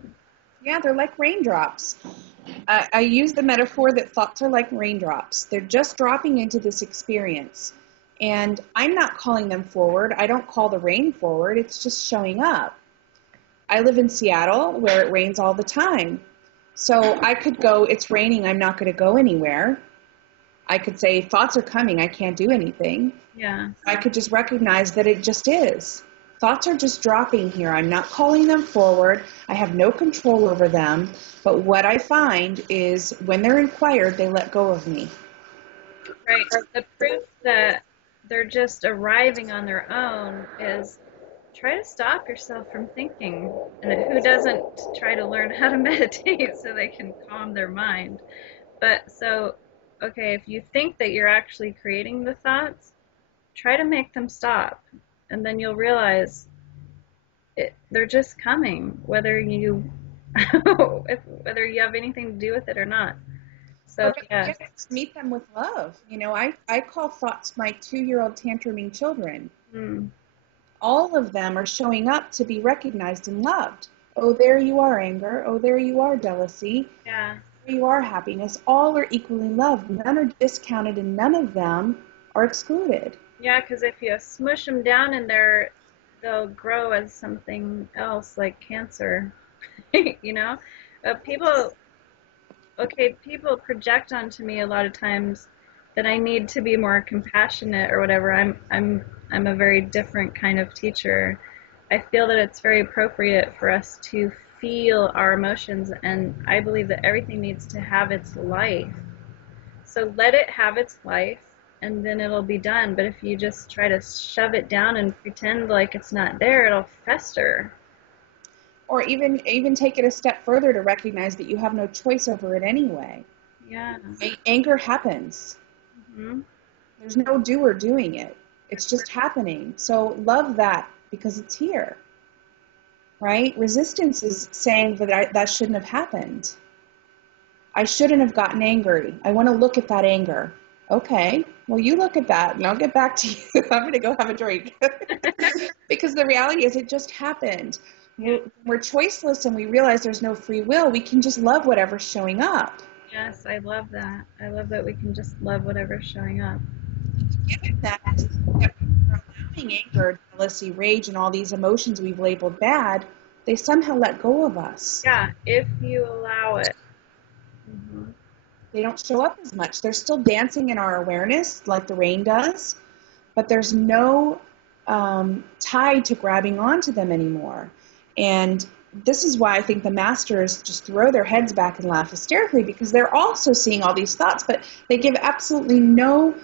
Yeah, they're like raindrops. I use the metaphor that thoughts are like raindrops. They're just dropping into this experience. And I'm not calling them forward. I don't call the rain forward. It's just showing up. I live in Seattle where it rains all the time. So I could go, it's raining, I'm not going to go anywhere. I could say, thoughts are coming, I can't do anything. Yeah. I could just recognize that it just is. Thoughts are just dropping here. I'm not calling them forward. I have no control over them. But what I find is when they're inquired, they let go of me. Right. The proof that they're just arriving on their own is try to stop yourself from thinking. And who doesn't try to learn how to meditate so they can calm their mind? But so, okay, if you think that you're actually creating the thoughts, try to make them stop. And then you'll realize they're just coming, whether you have anything to do with it or not. So yeah. Just meet them with love. I call thoughts my 2-year-old tantruming children. All of them are showing up to be recognized and loved. Oh, there you are, anger. Oh, there you are, jealousy. Yeah. There you are, happiness. All are equally loved. None are discounted, and none of them are excluded. Yeah, because if you smush them down in there, they'll grow as something else, like cancer. People project onto me a lot of times that I need to be more compassionate or whatever. I'm a very different kind of teacher. I feel that it's very appropriate for us to feel our emotions, and I believe that everything needs to have its life. So let it have its life. and then it'll be done. But if you just try to shove it down and pretend like it's not there, it'll fester. Or even take it a step further to recognize that you have no choice over it anyway. Yeah. Anger happens. Hmm. There's no doer doing it. It's just happening. So love that because it's here. Right? Resistance is saying that that shouldn't have happened. I shouldn't have gotten angry. I want to look at that anger. Okay, well, you look at that, and I'll get back to you. I'm going to go have a drink. Because the reality is it just happened. We're choiceless and we realize there's no free will. We can just love whatever's showing up. Yes, I love that. I love that we can just love whatever's showing up. Given that we're allowing anger, jealousy, rage, and all these emotions we've labeled bad, they somehow let go of us. Yeah, if you allow it. Mm-hmm. They don't show up as much. They're still dancing in our awareness like the rain does, but there's no tie to grabbing onto them anymore. And this is why I think the masters just throw their heads back and laugh hysterically, because they're also seeing all these thoughts, but they give absolutely no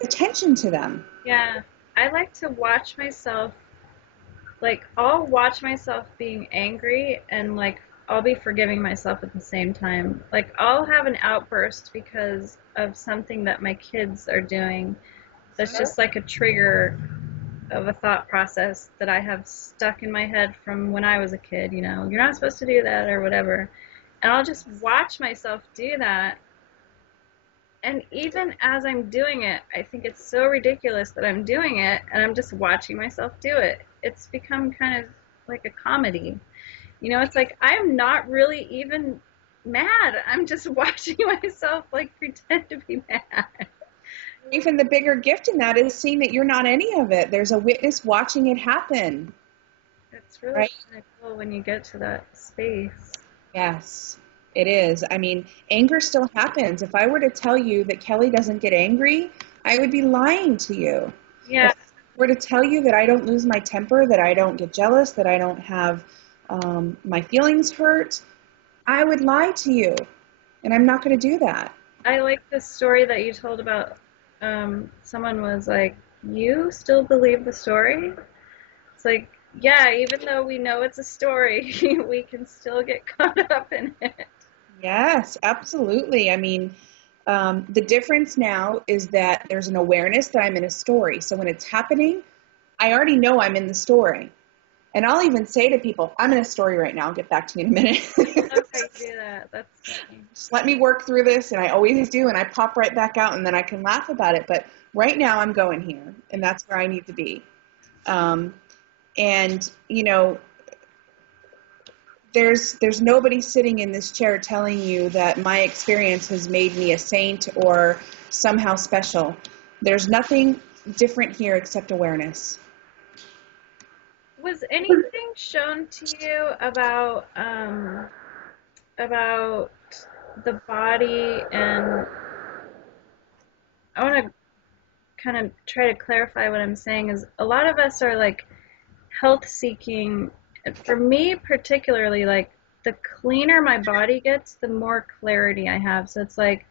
attention to them. Yeah, I like to watch myself. Like, I'll watch myself being angry and, like, I'll be forgiving myself at the same time. Like, I'll have an outburst because of something that my kids are doing that's just like a trigger of a thought process that I have stuck in my head from when I was a kid, you know, you're not supposed to do that or whatever. And I'll just watch myself do that. And even as I'm doing it, I think it's so ridiculous that I'm doing it, and I'm just watching myself do it. It's become kind of like a comedy. You know, it's like I'm not really even mad. I'm just watching myself like pretend to be mad. Even the bigger gift in that is seeing that you're not any of it. There's a witness watching it happen. It's really right? kind of cool when you get to that space. Yes, it is. I mean, anger still happens. If I were to tell you that Kelly doesn't get angry, I would be lying to you. Yeah. If I were to tell you that I don't lose my temper, that I don't get jealous, that I don't have my feelings hurt, I would lie to you. And I'm not going to do that. I like the story that you told about someone was like, you still believe the story? It's like, yeah, even though we know it's a story, we can still get caught up in it. Yes, absolutely. I mean, the difference now is that there's an awareness that I'm in a story. So when it's happening, I already know I'm in the story. And I'll even say to people, I'm in a story right now. I'll get back to you in a minute. Okay, do that. That's funny. Just let me work through this, and I always do, and I pop right back out, and then I can laugh about it. But right now I'm going here, and that's where I need to be. And, you know, there's nobody sitting in this chair telling you that my experience has made me a saint or somehow special. There's nothing different here except awareness. Was anything shown to you about the body? And I want to kind of try to clarify what I'm saying is a lot of us are like health seeking. For me particularly, like the cleaner my body gets, the more clarity I have. So it's like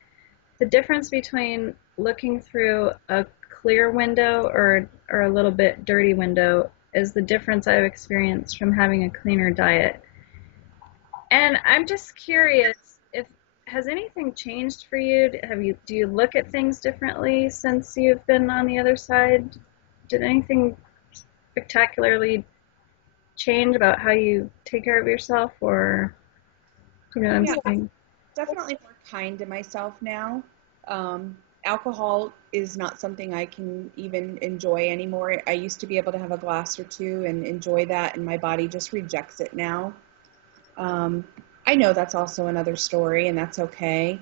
the difference between looking through a clear window or a little bit dirty window is the difference I've experienced from having a cleaner diet. And I'm just curious, if has anything changed for you? Do you look at things differently since you've been on the other side? Did anything spectacularly change about how you take care of yourself, or you know what I'm saying? Definitely more kind to myself now. Alcohol is not something I can even enjoy anymore. I used to be able to have a glass or two and enjoy that, and my body just rejects it now. I know that's also another story, and that's okay.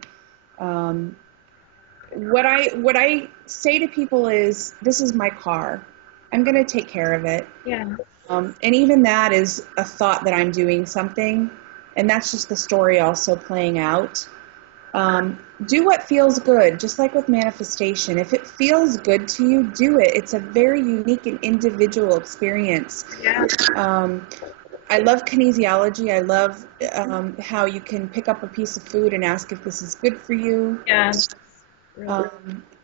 What I say to people is, this is my car. I'm going to take care of it. Yeah. And even that is a thought that I'm doing something, and that's just the story also playing out. Do what feels good, just like with manifestation. If it feels good to you, do it. It's a very unique and individual experience. Yeah. I love kinesiology. I love how you can pick up a piece of food and ask if this is good for you. Yeah. Really.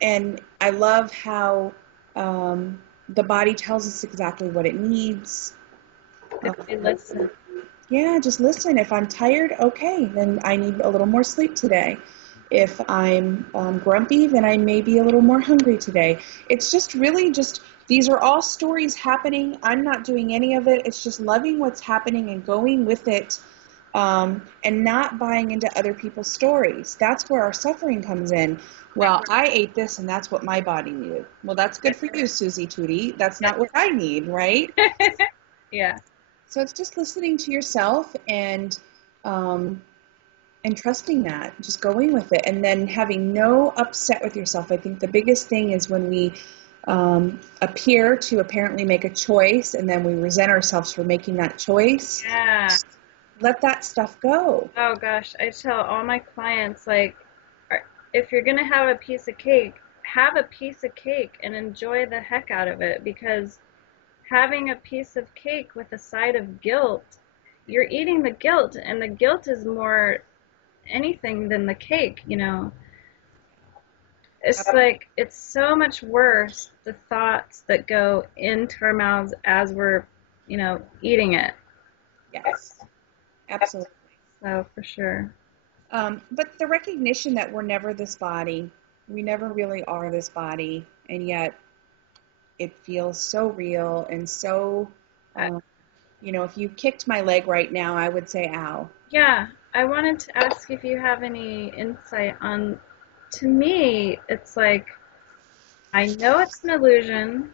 And I love how the body tells us exactly what it needs. If we listen. Yeah, just listen. If I'm tired, okay, then I need a little more sleep today. If I'm grumpy, then I may be a little more hungry today. It's just really just, these are all stories happening. I'm not doing any of it. It's just loving what's happening and going with it, and not buying into other people's stories. That's where our suffering comes in. Well, I ate this and that's what my body needed. Well, that's good for you, Susie Tootie. That's not what I need, right? Yeah. So it's just listening to yourself and trusting that, just going with it, and then having no upset with yourself. I think the biggest thing is when we appear to apparently make a choice, and then we resent ourselves for making that choice. Yeah. Let that stuff go. Oh gosh, I tell all my clients, like, if you're gonna have a piece of cake, have a piece of cake and enjoy the heck out of it, because having a piece of cake with a side of guilt, you're eating the guilt, and the guilt is more anything than the cake, you know. It's like, it's so much worse, the thoughts that go into our mouths as we're, you know, eating it. Yes, absolutely. So, for sure. But the recognition that we're never this body, we never really are this body, and yet it feels so real and so, Uh, if you kicked my leg right now, I would say, ow. yeah, I wanted to ask if you have any insight on, to me, it's like, I know it's an illusion,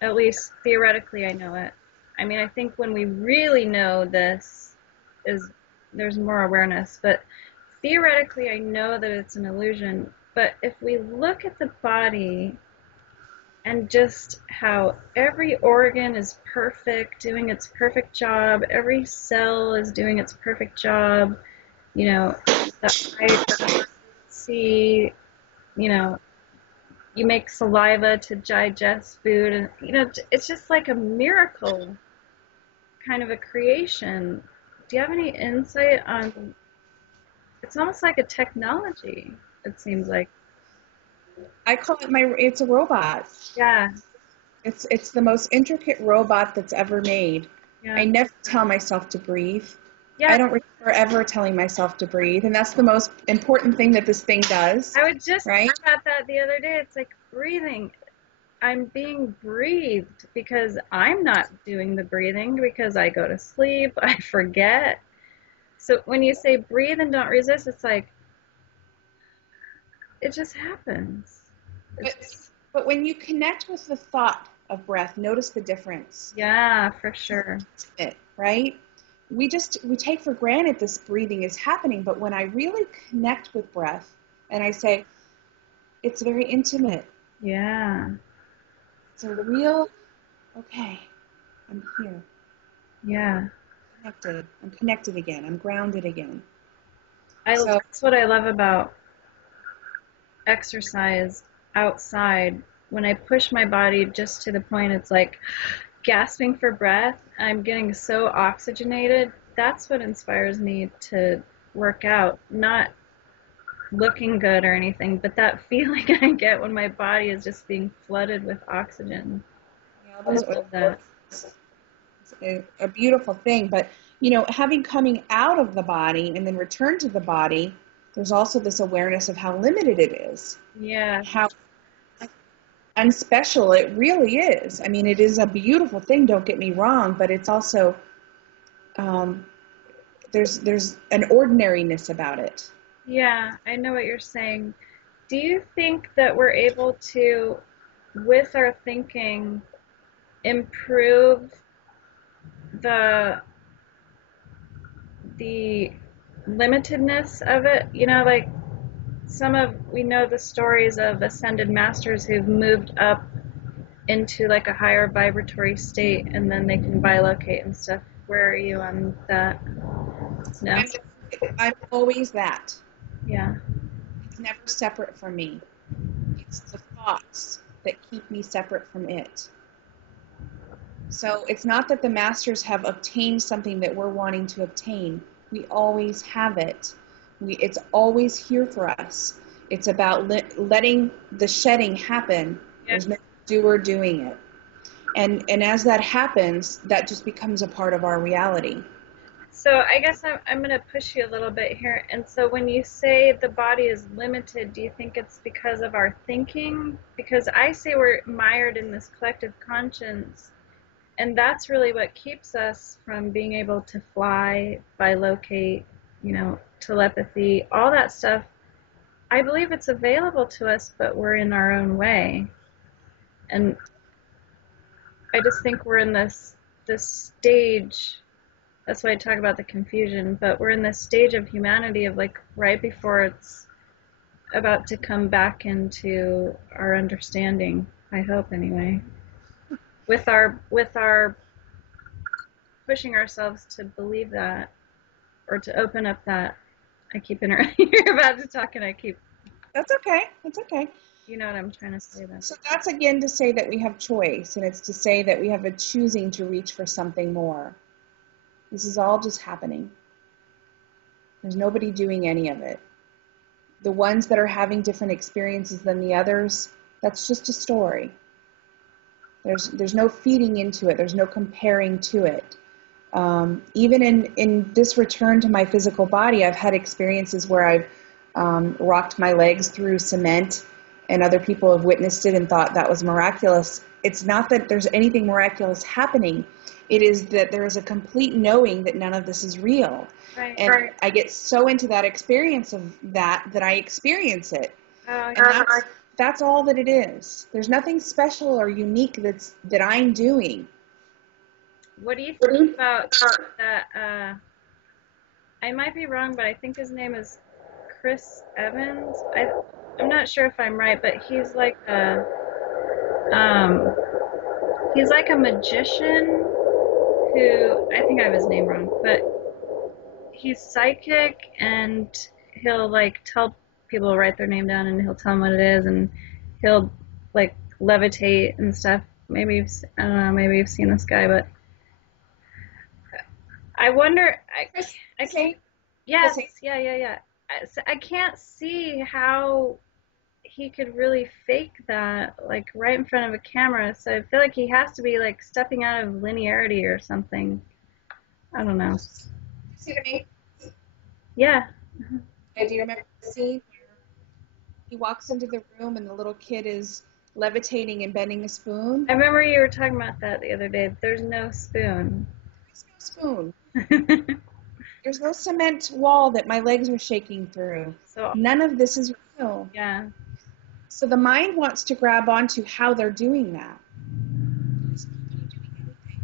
at least theoretically I know it. I mean, I think when we really know this is, there's more awareness, but theoretically I know that it's an illusion. But if we look at the body and just how every organ is perfect, doing its perfect job, every cell is doing its perfect job, you know, the eye see, you know, you make saliva to digest food, and you know, it's just like a miracle, kind of a creation. Do you have any insight on, it's almost like a technology, it seems like. I call it it's a robot. Yeah. It's the most intricate robot that's ever made. I Yeah. never tell myself to breathe. I Yeah. don't remember ever telling myself to breathe, and that's the most important thing that this thing does, I would just right? think about that the other day. It's like breathing. I'm being breathed because I'm not doing the breathing, because I go to sleep, I forget. So when you say breathe and don't resist, it's like it just happens. It's But just, but when you connect with the thought of breath, notice the difference. yeah, for sure. Right? We take for granted this breathing is happening, but when I really connect with breath and I say, it's very intimate. Yeah. It's a real, okay, I'm here. Yeah. I'm connected again. I'm grounded again. So That's what I love about exercise outside. When I push my body just to the point it's like gasping for breath, I'm getting so oxygenated. That's what inspires me to work out. Not looking good or anything, but that feeling I get when my body is just being flooded with oxygen. I those love that. a beautiful thing. But having coming out of the body and then return to the body, there's also this awareness of how limited it is. Yeah. How unspecial it really is. I mean, it is a beautiful thing, don't get me wrong, but it's also there's an ordinariness about it. Yeah, I know what you're saying. Do you think that we're able to, with our thinking, improve the the limitedness of it? You know, like we know the stories of ascended masters who've moved up into like a higher vibratory state, and then they can bilocate and stuff. Where are you on that? No. I'm always that. Yeah. It's never separate from me. It's the thoughts that keep me separate from it. So it's not that the masters have obtained something that we're wanting to obtain. We always have it. It's always here for us. It's about letting the shedding happen. Yeah. There's no doer doing it. And as that happens, that just becomes a part of our reality. So I guess I'm going to push you a little bit here. And so when you say the body is limited, do you think it's because of our thinking? Because I say we're mired in this collective conscience, and that's really what keeps us from being able to fly, bilocate, telepathy, all that stuff. I believe it's available to us, but we're in our own way. And I just think we're in this stage. That's why I talk about the confusion, but we're in this stage of humanity of like right before it's about to come back into our understanding, I hope anyway. With our pushing ourselves to believe that, or to open up that. I keep interrupting. You're about to talk and I keep. That's okay. That's okay. You know what I'm trying to say then. So that's again to say that we have choice, and it's to say that we have a choosing to reach for something more. This is all just happening. There's nobody doing any of it. The ones that are having different experiences than the others, that's just a story. There's no feeding into it. There's no comparing to it. Even in this return to my physical body, I've had experiences where I've rocked my legs through cement, and other people have witnessed it and thought that was miraculous. It's not that there's anything miraculous happening. It is that there is a complete knowing that none of this is real. Right. And right. I get so into that experience of that I experience it. Oh, and that's all that it is. There's nothing special or unique that I'm doing. What do you think about that? I might be wrong, but I think his name is Chris Evans. I'm not sure if I'm right, but he's like a magician who, I think I have his name wrong, but he's psychic, and he'll like tell people to write their name down, and he'll tell them what it is, and he'll like levitate and stuff. Maybe I don't know. Maybe you've seen this guy, but I wonder. I can't. Yes. Yeah. I can't see how he could really fake that, like right in front of a camera. So I feel like he has to be like stepping out of linearity or something. I don't know. See what I mean? Yeah. Do you remember the scene where he walks into the room and the little kid is levitating and bending a spoon? I remember you were talking about that the other day. There's no spoon. There's no spoon. There's no cement wall that my legs are shaking through. So none of this is real. Yeah. So the mind wants to grab onto how they're doing that. There's nobody doing anything.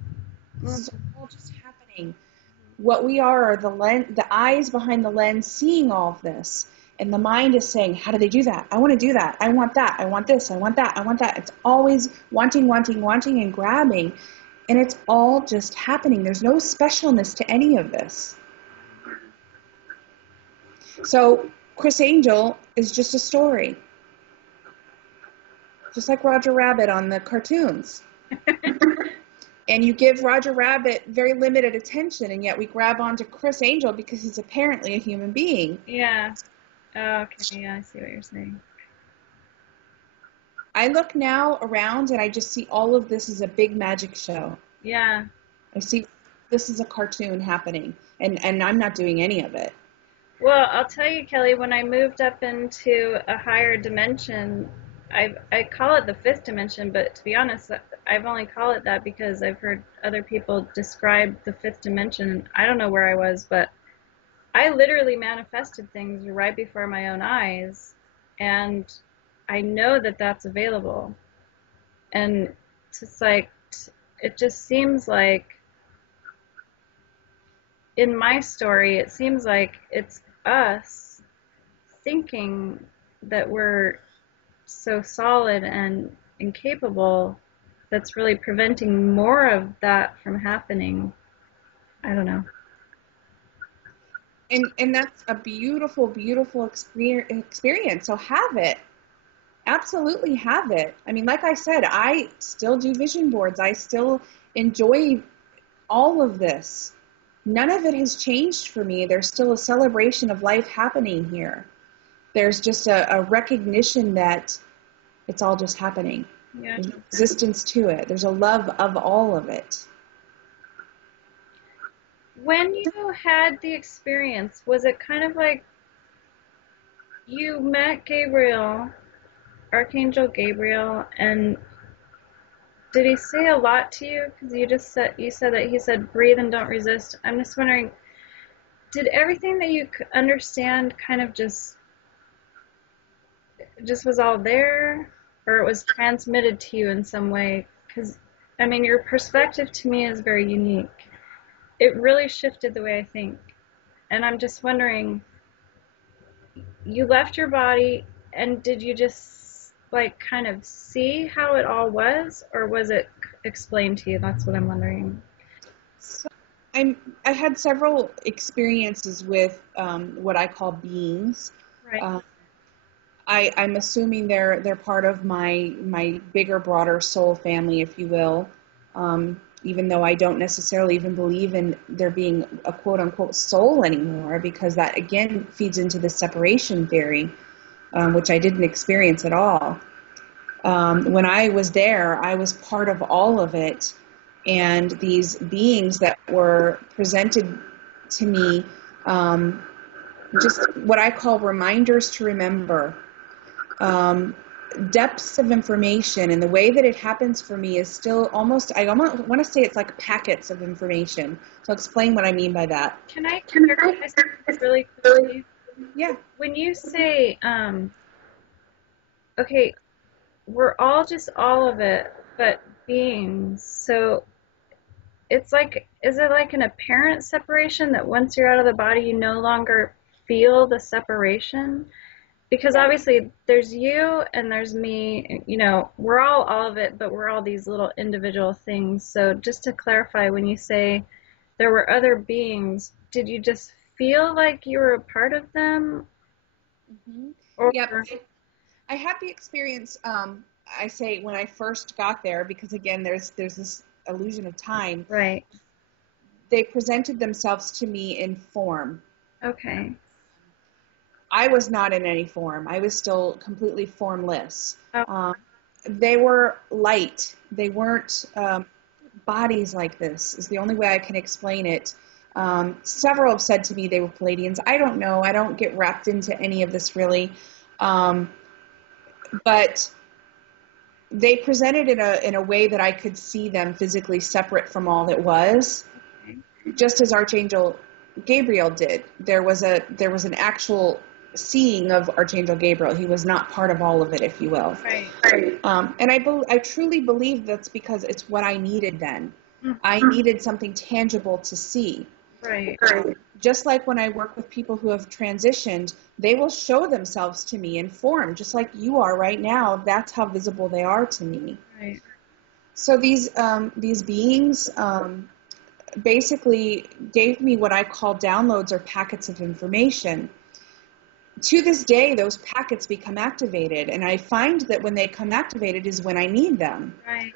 This is all just happening. What we are the eyes behind the lens seeing all of this. And the mind is saying, how do they do that? I want to do that. I want that. I want this. I want that. I want that. It's always wanting, and grabbing. And it's all just happening. There's no specialness to any of this. So Chris Angel is just a story. Just like Roger Rabbit on the cartoons. And you give Roger Rabbit very limited attention, and yet we grab onto Chris Angel because he's apparently a human being. Yeah. Oh, okay. Yeah, I see what you're saying. I look now around and I just see all of this as a big magic show. Yeah. I see this is a cartoon happening, and I'm not doing any of it. Well, I'll tell you, Kelly, when I moved up into a higher dimension, I call it the fifth dimension, but to be honest, I've only called it that because I've heard other people describe the fifth dimension. I don't know where I was, but I literally manifested things right before my own eyes, and I know that that's available. And it's just like, it just seems like, in my story, it seems like it's us thinking that we're so solid and incapable that's really preventing more of that from happening. I don't know. And that's a beautiful, beautiful experience. So have it. Absolutely have it. I mean, like I said, I still do vision boards. I still enjoy all of this. None of it has changed for me. There's still a celebration of life happening here. there's just a recognition that it's all just happening. Yeah. There's no resistance to it. There's a love of all of it. When you had the experience, was it kind of like you met Gabriel, Archangel Gabriel, and did he say a lot to you? Because you said that he said breathe and don't resist. I'm just wondering, did everything that you could understand kind of just was all there, or it was transmitted to you in some way? Because I mean, your perspective to me is very unique. It really shifted the way I think, and I'm just wondering, you left your body, and did you just like kind of see how it all was, or was it explained to you? That's what I'm wondering. So I had several experiences with what I call beings. Right. I'm assuming they're part of my bigger, broader soul family, if you will. Even though I don't necessarily even believe in there being a quote unquote soul anymore, because that again feeds into the separation theory, which I didn't experience at all. When I was there, I was part of all of it, and these beings that were presented to me, just what I call reminders to remember. Depths of information, and the way that it happens for me is still I almost want to say it's like packets of information. So I'll explain what I mean by that. Can I clarify something really quickly? Yeah. When you say, okay, we're all just all of it, but beings. So it's like, is it like an apparent separation that once you're out of the body, you no longer feel the separation? Because obviously there's you and there's me, you know, we're all of it, but we're all these little individual things. So just to clarify, when you say there were other beings, did you just feel like you were a part of them? Mm-hmm. Or Yep. I had the experience, I say when I first got there, because again, there's this illusion of time. right. They presented themselves to me in form. Okay. I was not in any form. I was still completely formless. Oh, They were light. They weren't bodies like this, is the only way I can explain it. Several have said to me they were Palladians. I don't know. I don't get wrapped into any of this really. But they presented in a way that I could see them physically separate from all that was, okay. just as Archangel Gabriel did. There was an actual seeing of Archangel Gabriel. He was not part of all of it, if you will. Right. And I truly believe that's because it's what I needed then. Mhm. I needed something tangible to see. Right. Just like when I work with people who have transitioned, they will show themselves to me in form, just like you are right now. That's how visible they are to me. Right. So these beings basically gave me what I call downloads or packets of information. To this day, those packets become activated, and I find that when they come activated is when I need them. Right.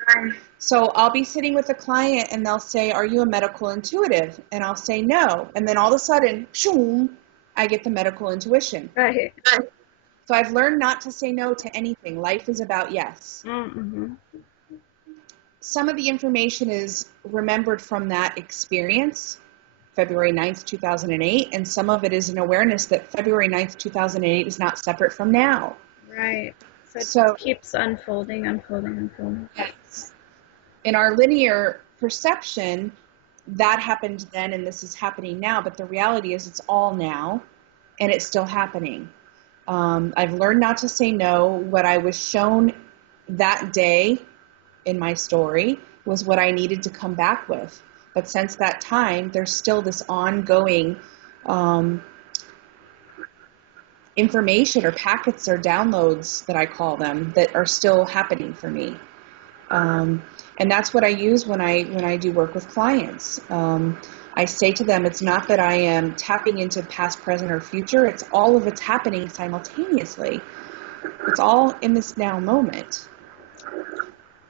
So I'll be sitting with a client, and they'll say, "Are you a medical intuitive?" And I'll say, "No." And then all of a sudden, shoom, I get the medical intuition. Right. So I've learned not to say no to anything. Life is about yes. Mm-hmm. Some of the information is remembered from that experience, February 9th, 2008, and some of it is an awareness that February 9th, 2008 is not separate from now. Right. So it So just keeps unfolding. yes, in our linear perception, that happened then and this is happening now, but the reality is it's all now and it's still happening. I've learned not to say no. What I was shown that day in my story was what I needed to come back with. But since that time, there's still this ongoing information or packets or downloads that I call them that are still happening for me. And that's what I use when I do work with clients. I say to them, it's not that I am tapping into past, present, or future. It's all of it's happening simultaneously. It's all in this now moment.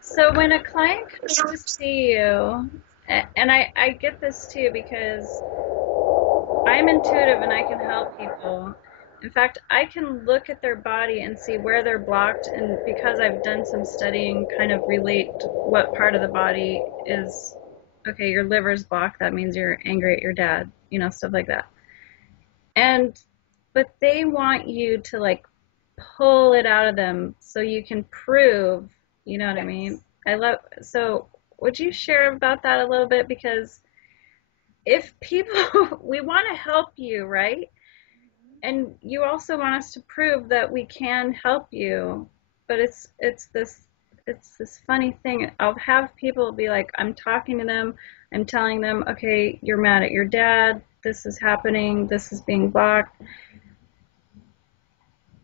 So when a client comes to see you, and I get this too because I'm intuitive and I can help people, In fact, I can look at their body and see where they're blocked, and because I've done some studying, kind of relate what part of the body is, okay, your liver's blocked, that means you're angry at your dad, stuff like that. And, but they want you to like pull it out of them so you can prove, you know what I mean? So would you share about that a little bit? Because if people, we want to help you, right? And you also want us to prove that we can help you, but it's this funny thing. I'll have people be like, I'm talking to them, I'm telling them, okay, you're mad at your dad, this is happening, this is being blocked.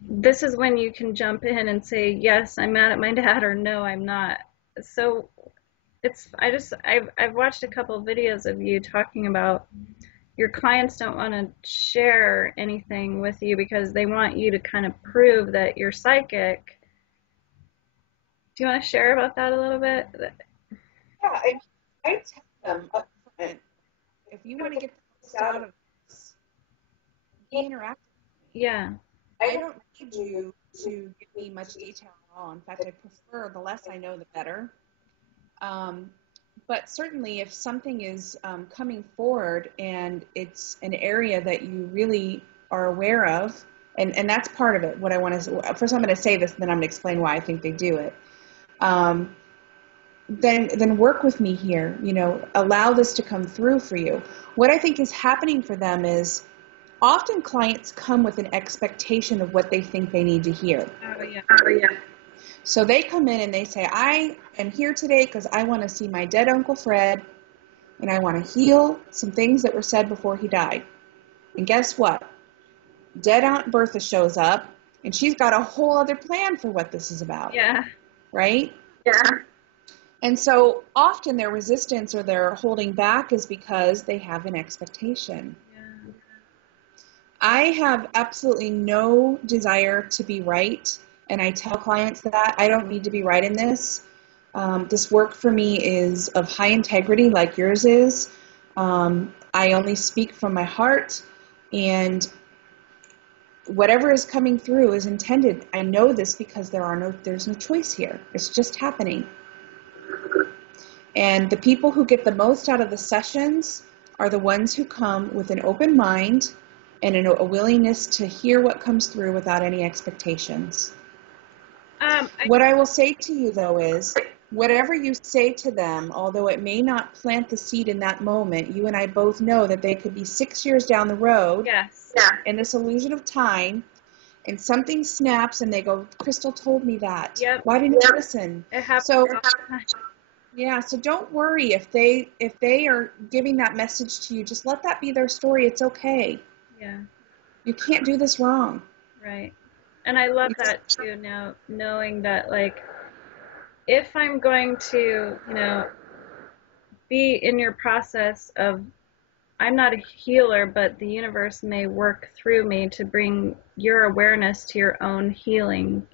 This is when you can jump in and say, yes, I'm mad at my dad, or no, I'm not. So I've watched a couple of videos of you talking about your clients don't want to share anything with you because they want you to kind of prove that you're psychic. Do you want to share about that a little bit? Yeah, I tell them up front, if you want to get the most out of this, be interactive. Yeah. I don't need you to give me much detail at all. In fact, I prefer the less I know, the better. But certainly, if something is coming forward and it's an area that you really are aware of, and that's part of it. What I want to first, I'm going to say this, and then I'm going to explain why I think they do it. Then work with me here. Allow this to come through for you. What I think is happening for them is often clients come with an expectation of what they think they need to hear. Oh, yeah. So they come in and they say, I am here today because I want to see my dead Uncle Fred, and I want to heal some things that were said before he died. And guess what? Dead Aunt Bertha shows up, and she's got a whole other plan for what this is about. Yeah. Right? Yeah. And so often their resistance or their holding back is because they have an expectation. Yeah. I have absolutely no desire to be right, and I tell clients that I don't need to be right in this. This work for me is of high integrity like yours is. I only speak from my heart, and whatever is coming through is intended. I know this because there's no choice here. It's just happening. And the people who get the most out of the sessions are the ones who come with an open mind and a willingness to hear what comes through without any expectations. What I will say to you, though, is whatever you say to them, although it may not plant the seed in that moment, you and I both know that they could be 6 years down the road. Yes. In this illusion of time, and something snaps and they go, Crystal told me that. Yep. Why didn't you listen? It happens So, all the time. yeah, so don't worry if they are giving that message to you. Just let that be their story. It's okay. Yeah. You can't do this wrong. Right. And I love that too now, knowing that like if I'm going to, be in your process of, I'm not a healer, but the universe may work through me to bring your awareness to your own healing.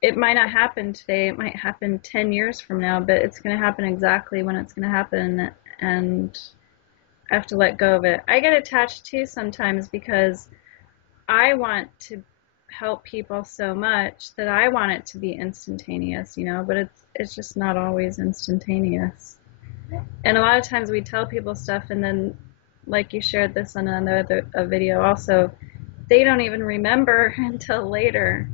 It might not happen today, it might happen 10 years from now, but it's going to happen exactly when it's going to happen, and I have to let go of it. I get attached too sometimes because I want to help people so much that I want it to be instantaneous, but it's just not always instantaneous. And a lot of times we tell people stuff and then, like you shared this on another video also, they don't even remember until later.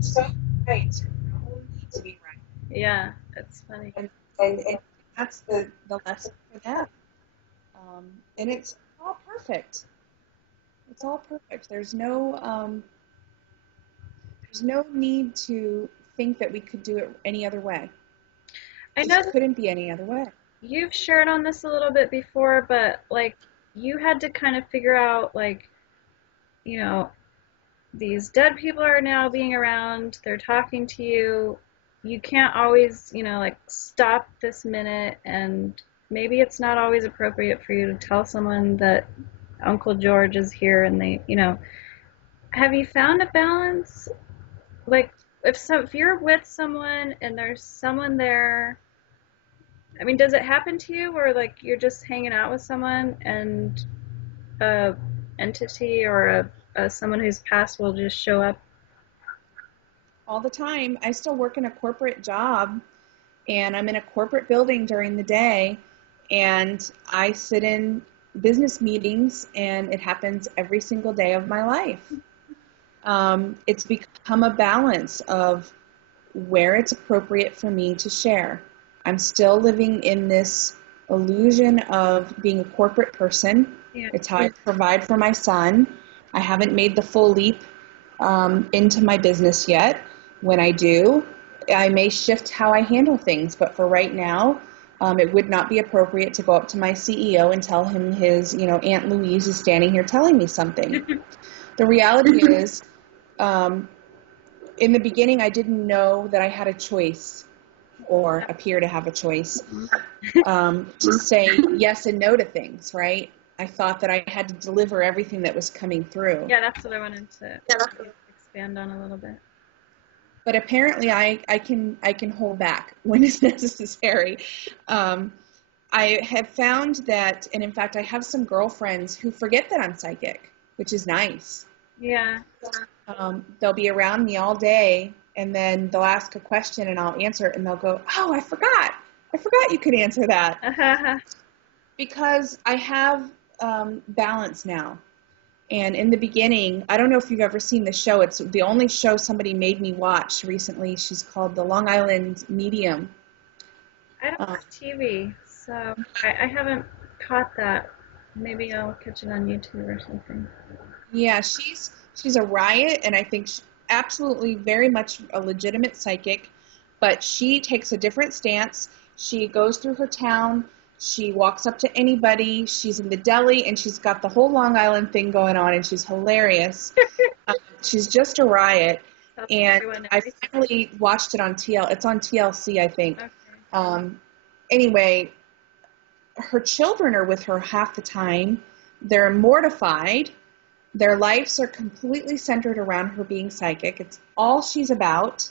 So right. No need to be right. Yeah, it's funny. And that's the lesson for them. And it's all perfect. It's all perfect. There's no need to think that we could do it any other way. I know it couldn't be any other way. You've shared on this a little bit before, but like you had to kind of figure out like, these dead people are now being around, they're talking to you. You can't always, like stop this minute, and maybe it's not always appropriate for you to tell someone that Uncle George is here and they, have you found a balance? Like if you're with someone and there's someone there, I mean, does it happen to you where like you're just hanging out with someone and entity or someone who's passed will just show up? All the time. I still work in a corporate job, and I'm in a corporate building during the day, and I sit in business meetings, and it happens every single day of my life. It's become a balance of where it's appropriate for me to share. I'm still living in this illusion of being a corporate person. Yeah. It's how I provide for my son. I haven't made the full leap into my business yet. When I do, I may shift how I handle things, but for right now, it would not be appropriate to go up to my CEO and tell him his, Aunt Louise is standing here telling me something. The reality is, in the beginning, I didn't know that I had a choice, or appear to have a choice, to say yes and no to things, right? I thought that I had to deliver everything that was coming through. Yeah, that's what I wanted to expand on a little bit. But apparently I can hold back when it's necessary. I have found that, and in fact, I have some girlfriends who forget that I'm psychic, which is nice. Yeah. They'll be around me all day, and then they'll ask a question, and I'll answer it, and they'll go, "Oh, I forgot you could answer that." Because I have balance now. And in the beginning, I don't know if you've ever seen the show. It's the only show somebody made me watch recently. She's called The Long Island Medium. I don't watch TV, so I haven't caught that. Maybe I'll catch it on YouTube or something. Yeah, she's a riot, and I think absolutely very much a legitimate psychic, but she takes a different stance. She goes through her town. She walks up to anybody. She's in the deli, and she's got the whole Long Island thing going on, and she's hilarious. She's just a riot. And I finally watched it on It's on TLC, I think. Okay. Anyway, her children are with her half the time. They're mortified. Their lives are completely centered around her being psychic. It's all she's about.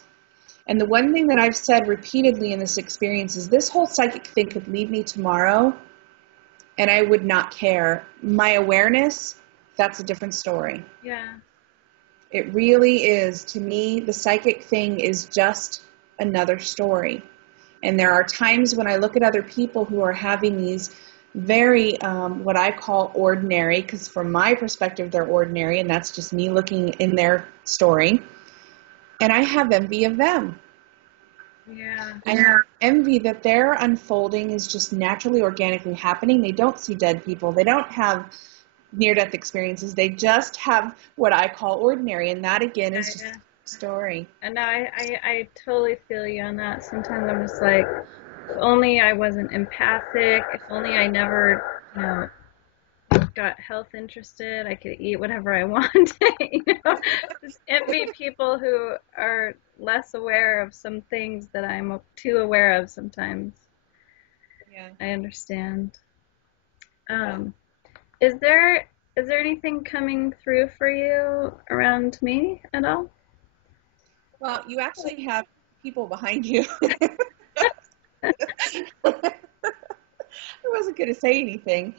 And the one thing that I've said repeatedly in this experience is this whole psychic thing could leave me tomorrow, and I would not care. My awareness, that's a different story. Yeah. It really is. To me, the psychic thing is just another story. And there are times when I look at other people who are having these very, what I call ordinary, because from my perspective, they're ordinary, and that's just me looking in their story. And I have envy of them. Yeah. I have envy that their unfolding is just naturally, organically happening. They don't see dead people. They don't have near-death experiences. They just have what I call ordinary, and that, again, is just a story. And now I totally feel you on that. Sometimes I'm just like, if only I wasn't empathic, if only I never, got health interested, I could eat whatever I wanted, Just envy people who are less aware of some things that I'm too aware of sometimes. Yeah. I understand. Is there anything coming through for you around me at all? Well, you actually have people behind you. I wasn't going to say anything.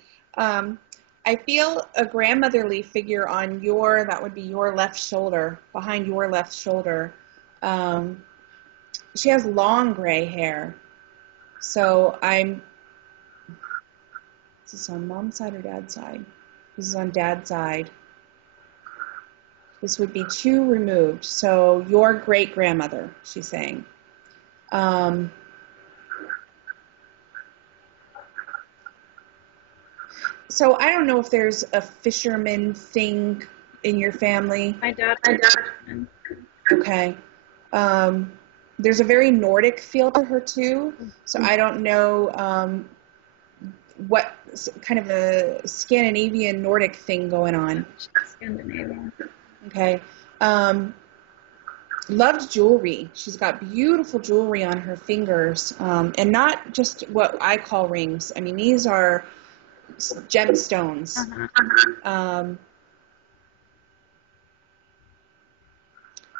I feel a grandmotherly figure on that would be your left shoulder, behind your left shoulder. She has long gray hair. So is this on mom's side or dad's side? This is on dad's side. This would be 2 removed. So your great-grandmother, she's saying. So I don't know if there's a fisherman thing in your family. My dad. Okay. There's a very Nordic feel to her too. So I don't know what kind of a Scandinavian Nordic thing going on. Scandinavian. Okay. Loved jewelry. She's got beautiful jewelry on her fingers, and not just what I call rings. I mean, these are gemstones.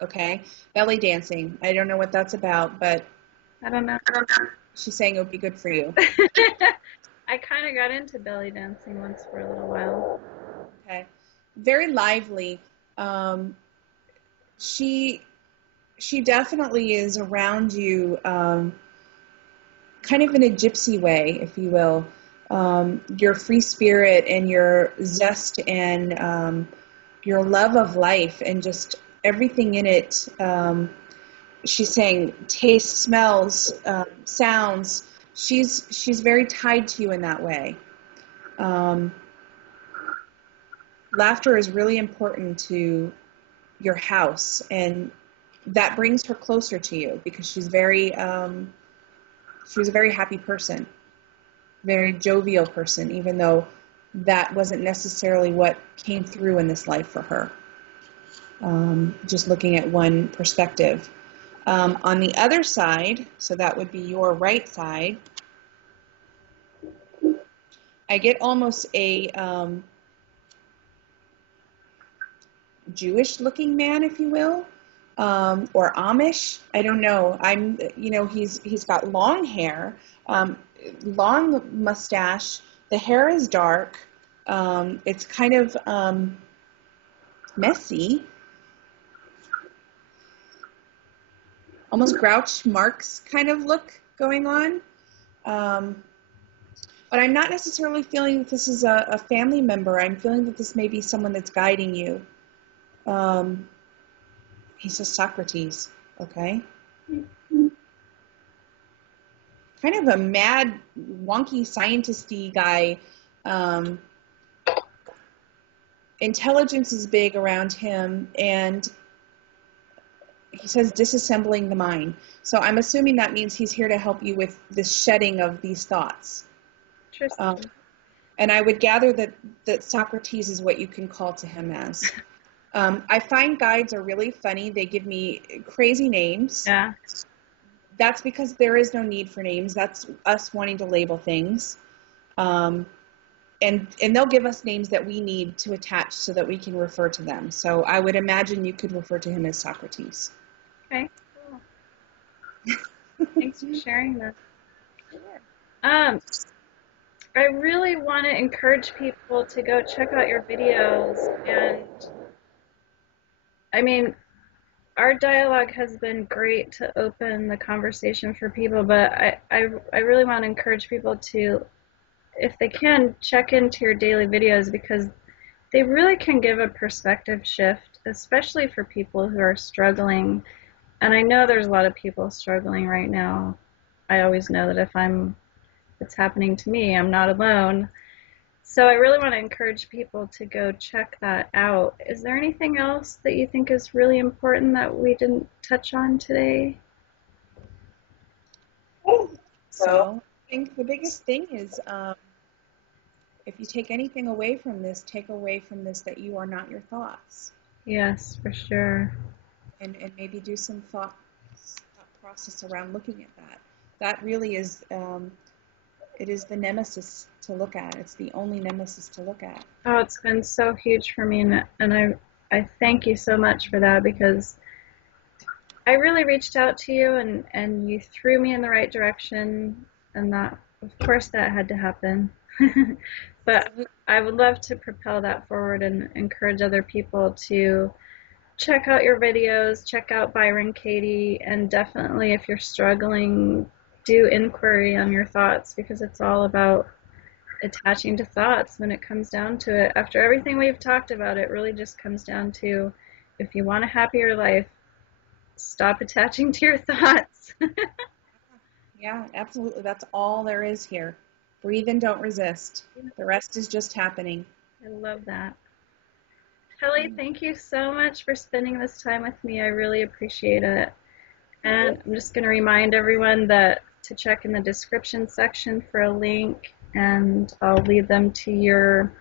Okay. Belly dancing. I don't know what that's about, but I don't know. She's saying it would be good for you. I kind of got into belly dancing once for a little while. Okay. very lively. Um, she she definitely is around you, kind of in a gypsy way, if you will. Your free spirit and your zest and your love of life and just everything in it. She's saying taste, smells, sounds. She's very tied to you in that way. Um, Laughter is really important to your house, and that brings her closer to you because she's a very happy person, very jovial person, even though that wasn't necessarily what came through in this life for her. Just looking at one perspective. On the other side, so that would be your right side, I get almost a Jewish-looking man, if you will, or Amish. I don't know. He's got long hair, long mustache. The hair is dark. It's kind of messy, almost Grouch Marx kind of look going on. But I'm not necessarily feeling that this is a family member. I'm feeling that this may be someone that's guiding you. He says Socrates, okay? Kind of a mad, wonky, scientist-y guy. Intelligence is big around him, and he says disassembling the mind. So I'm assuming that means he's here to help you with this shedding of these thoughts. Interesting. And I would gather that Socrates is what you can call to him as. I find guides are really funny. They give me crazy names. Yeah. That's because there is no need for names. That's us wanting to label things. And they'll give us names that we need to attach so that we can refer to them. So I would imagine you could refer to him as Socrates. Okay, cool. Thanks for sharing that. I really want to encourage people to go check out your videos, and I mean, our dialogue has been great to open the conversation for people, but I really want to encourage people to, if they can, check into your daily videos because they really can give a perspective shift, especially for people who are struggling. And I know there's a lot of people struggling right now. I always know that if it's happening to me, I'm not alone. So I really want to encourage people to go check that out. Is there anything else that you think is really important that we didn't touch on today? So I think the biggest thing is if you take anything away from this, take away from this that you are not your thoughts. Yes, for sure. And maybe do some thought process around looking at that. That really is, it is the nemesis to look at. It's the only nemesis to look at. Oh, it's been so huge for me, and I thank you so much for that because I really reached out to you and you threw me in the right direction, and that, of course, that had to happen. But I would love to propel that forward and encourage other people to check out your videos, check out Byron Katie, and definitely if you're struggling, do inquiry on your thoughts because it's all about attaching to thoughts when it comes down to it. After everything we've talked about, it really just comes down to if you want a happier life, stop attaching to your thoughts. Yeah, absolutely. That's all there is here. Breathe and don't resist. The rest is just happening. I love that. Kelly, thank you so much for spending this time with me. I really appreciate it. And I'm just going to remind everyone that to check in the description section for a link, and I'll lead them to your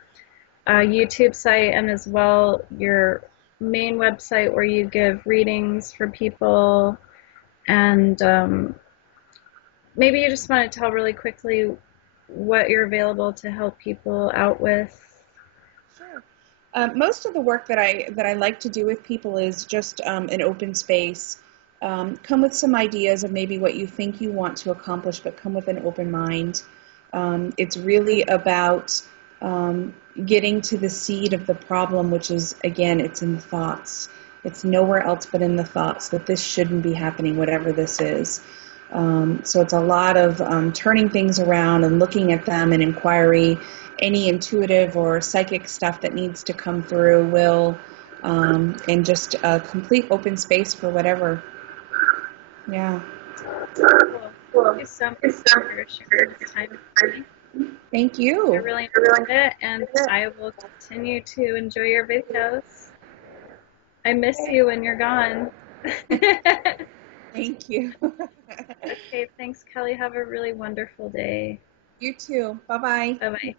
YouTube site and as well your main website where you give readings for people. And maybe you just want to tell really quickly what you're available to help people out with. Sure. Most of the work that I like to do with people is just an open space. Come with some ideas of maybe what you think you want to accomplish, but come with an open mind. It's really about getting to the seed of the problem, which is, again, it's in the thoughts. It's nowhere else but in the thoughts that this shouldn't be happening, whatever this is. So it's a lot of turning things around and looking at them in inquiry. Any intuitive or psychic stuff that needs to come through will, and just a complete open space for whatever. Yeah. Cool. Thank you so much for sharing your time with me. Thank I you. really enjoyed it, and I will continue to enjoy your videos. I miss you when you're gone. Thank you. Okay, thanks, Kelly. Have a really wonderful day. You too. Bye-bye. Bye-bye.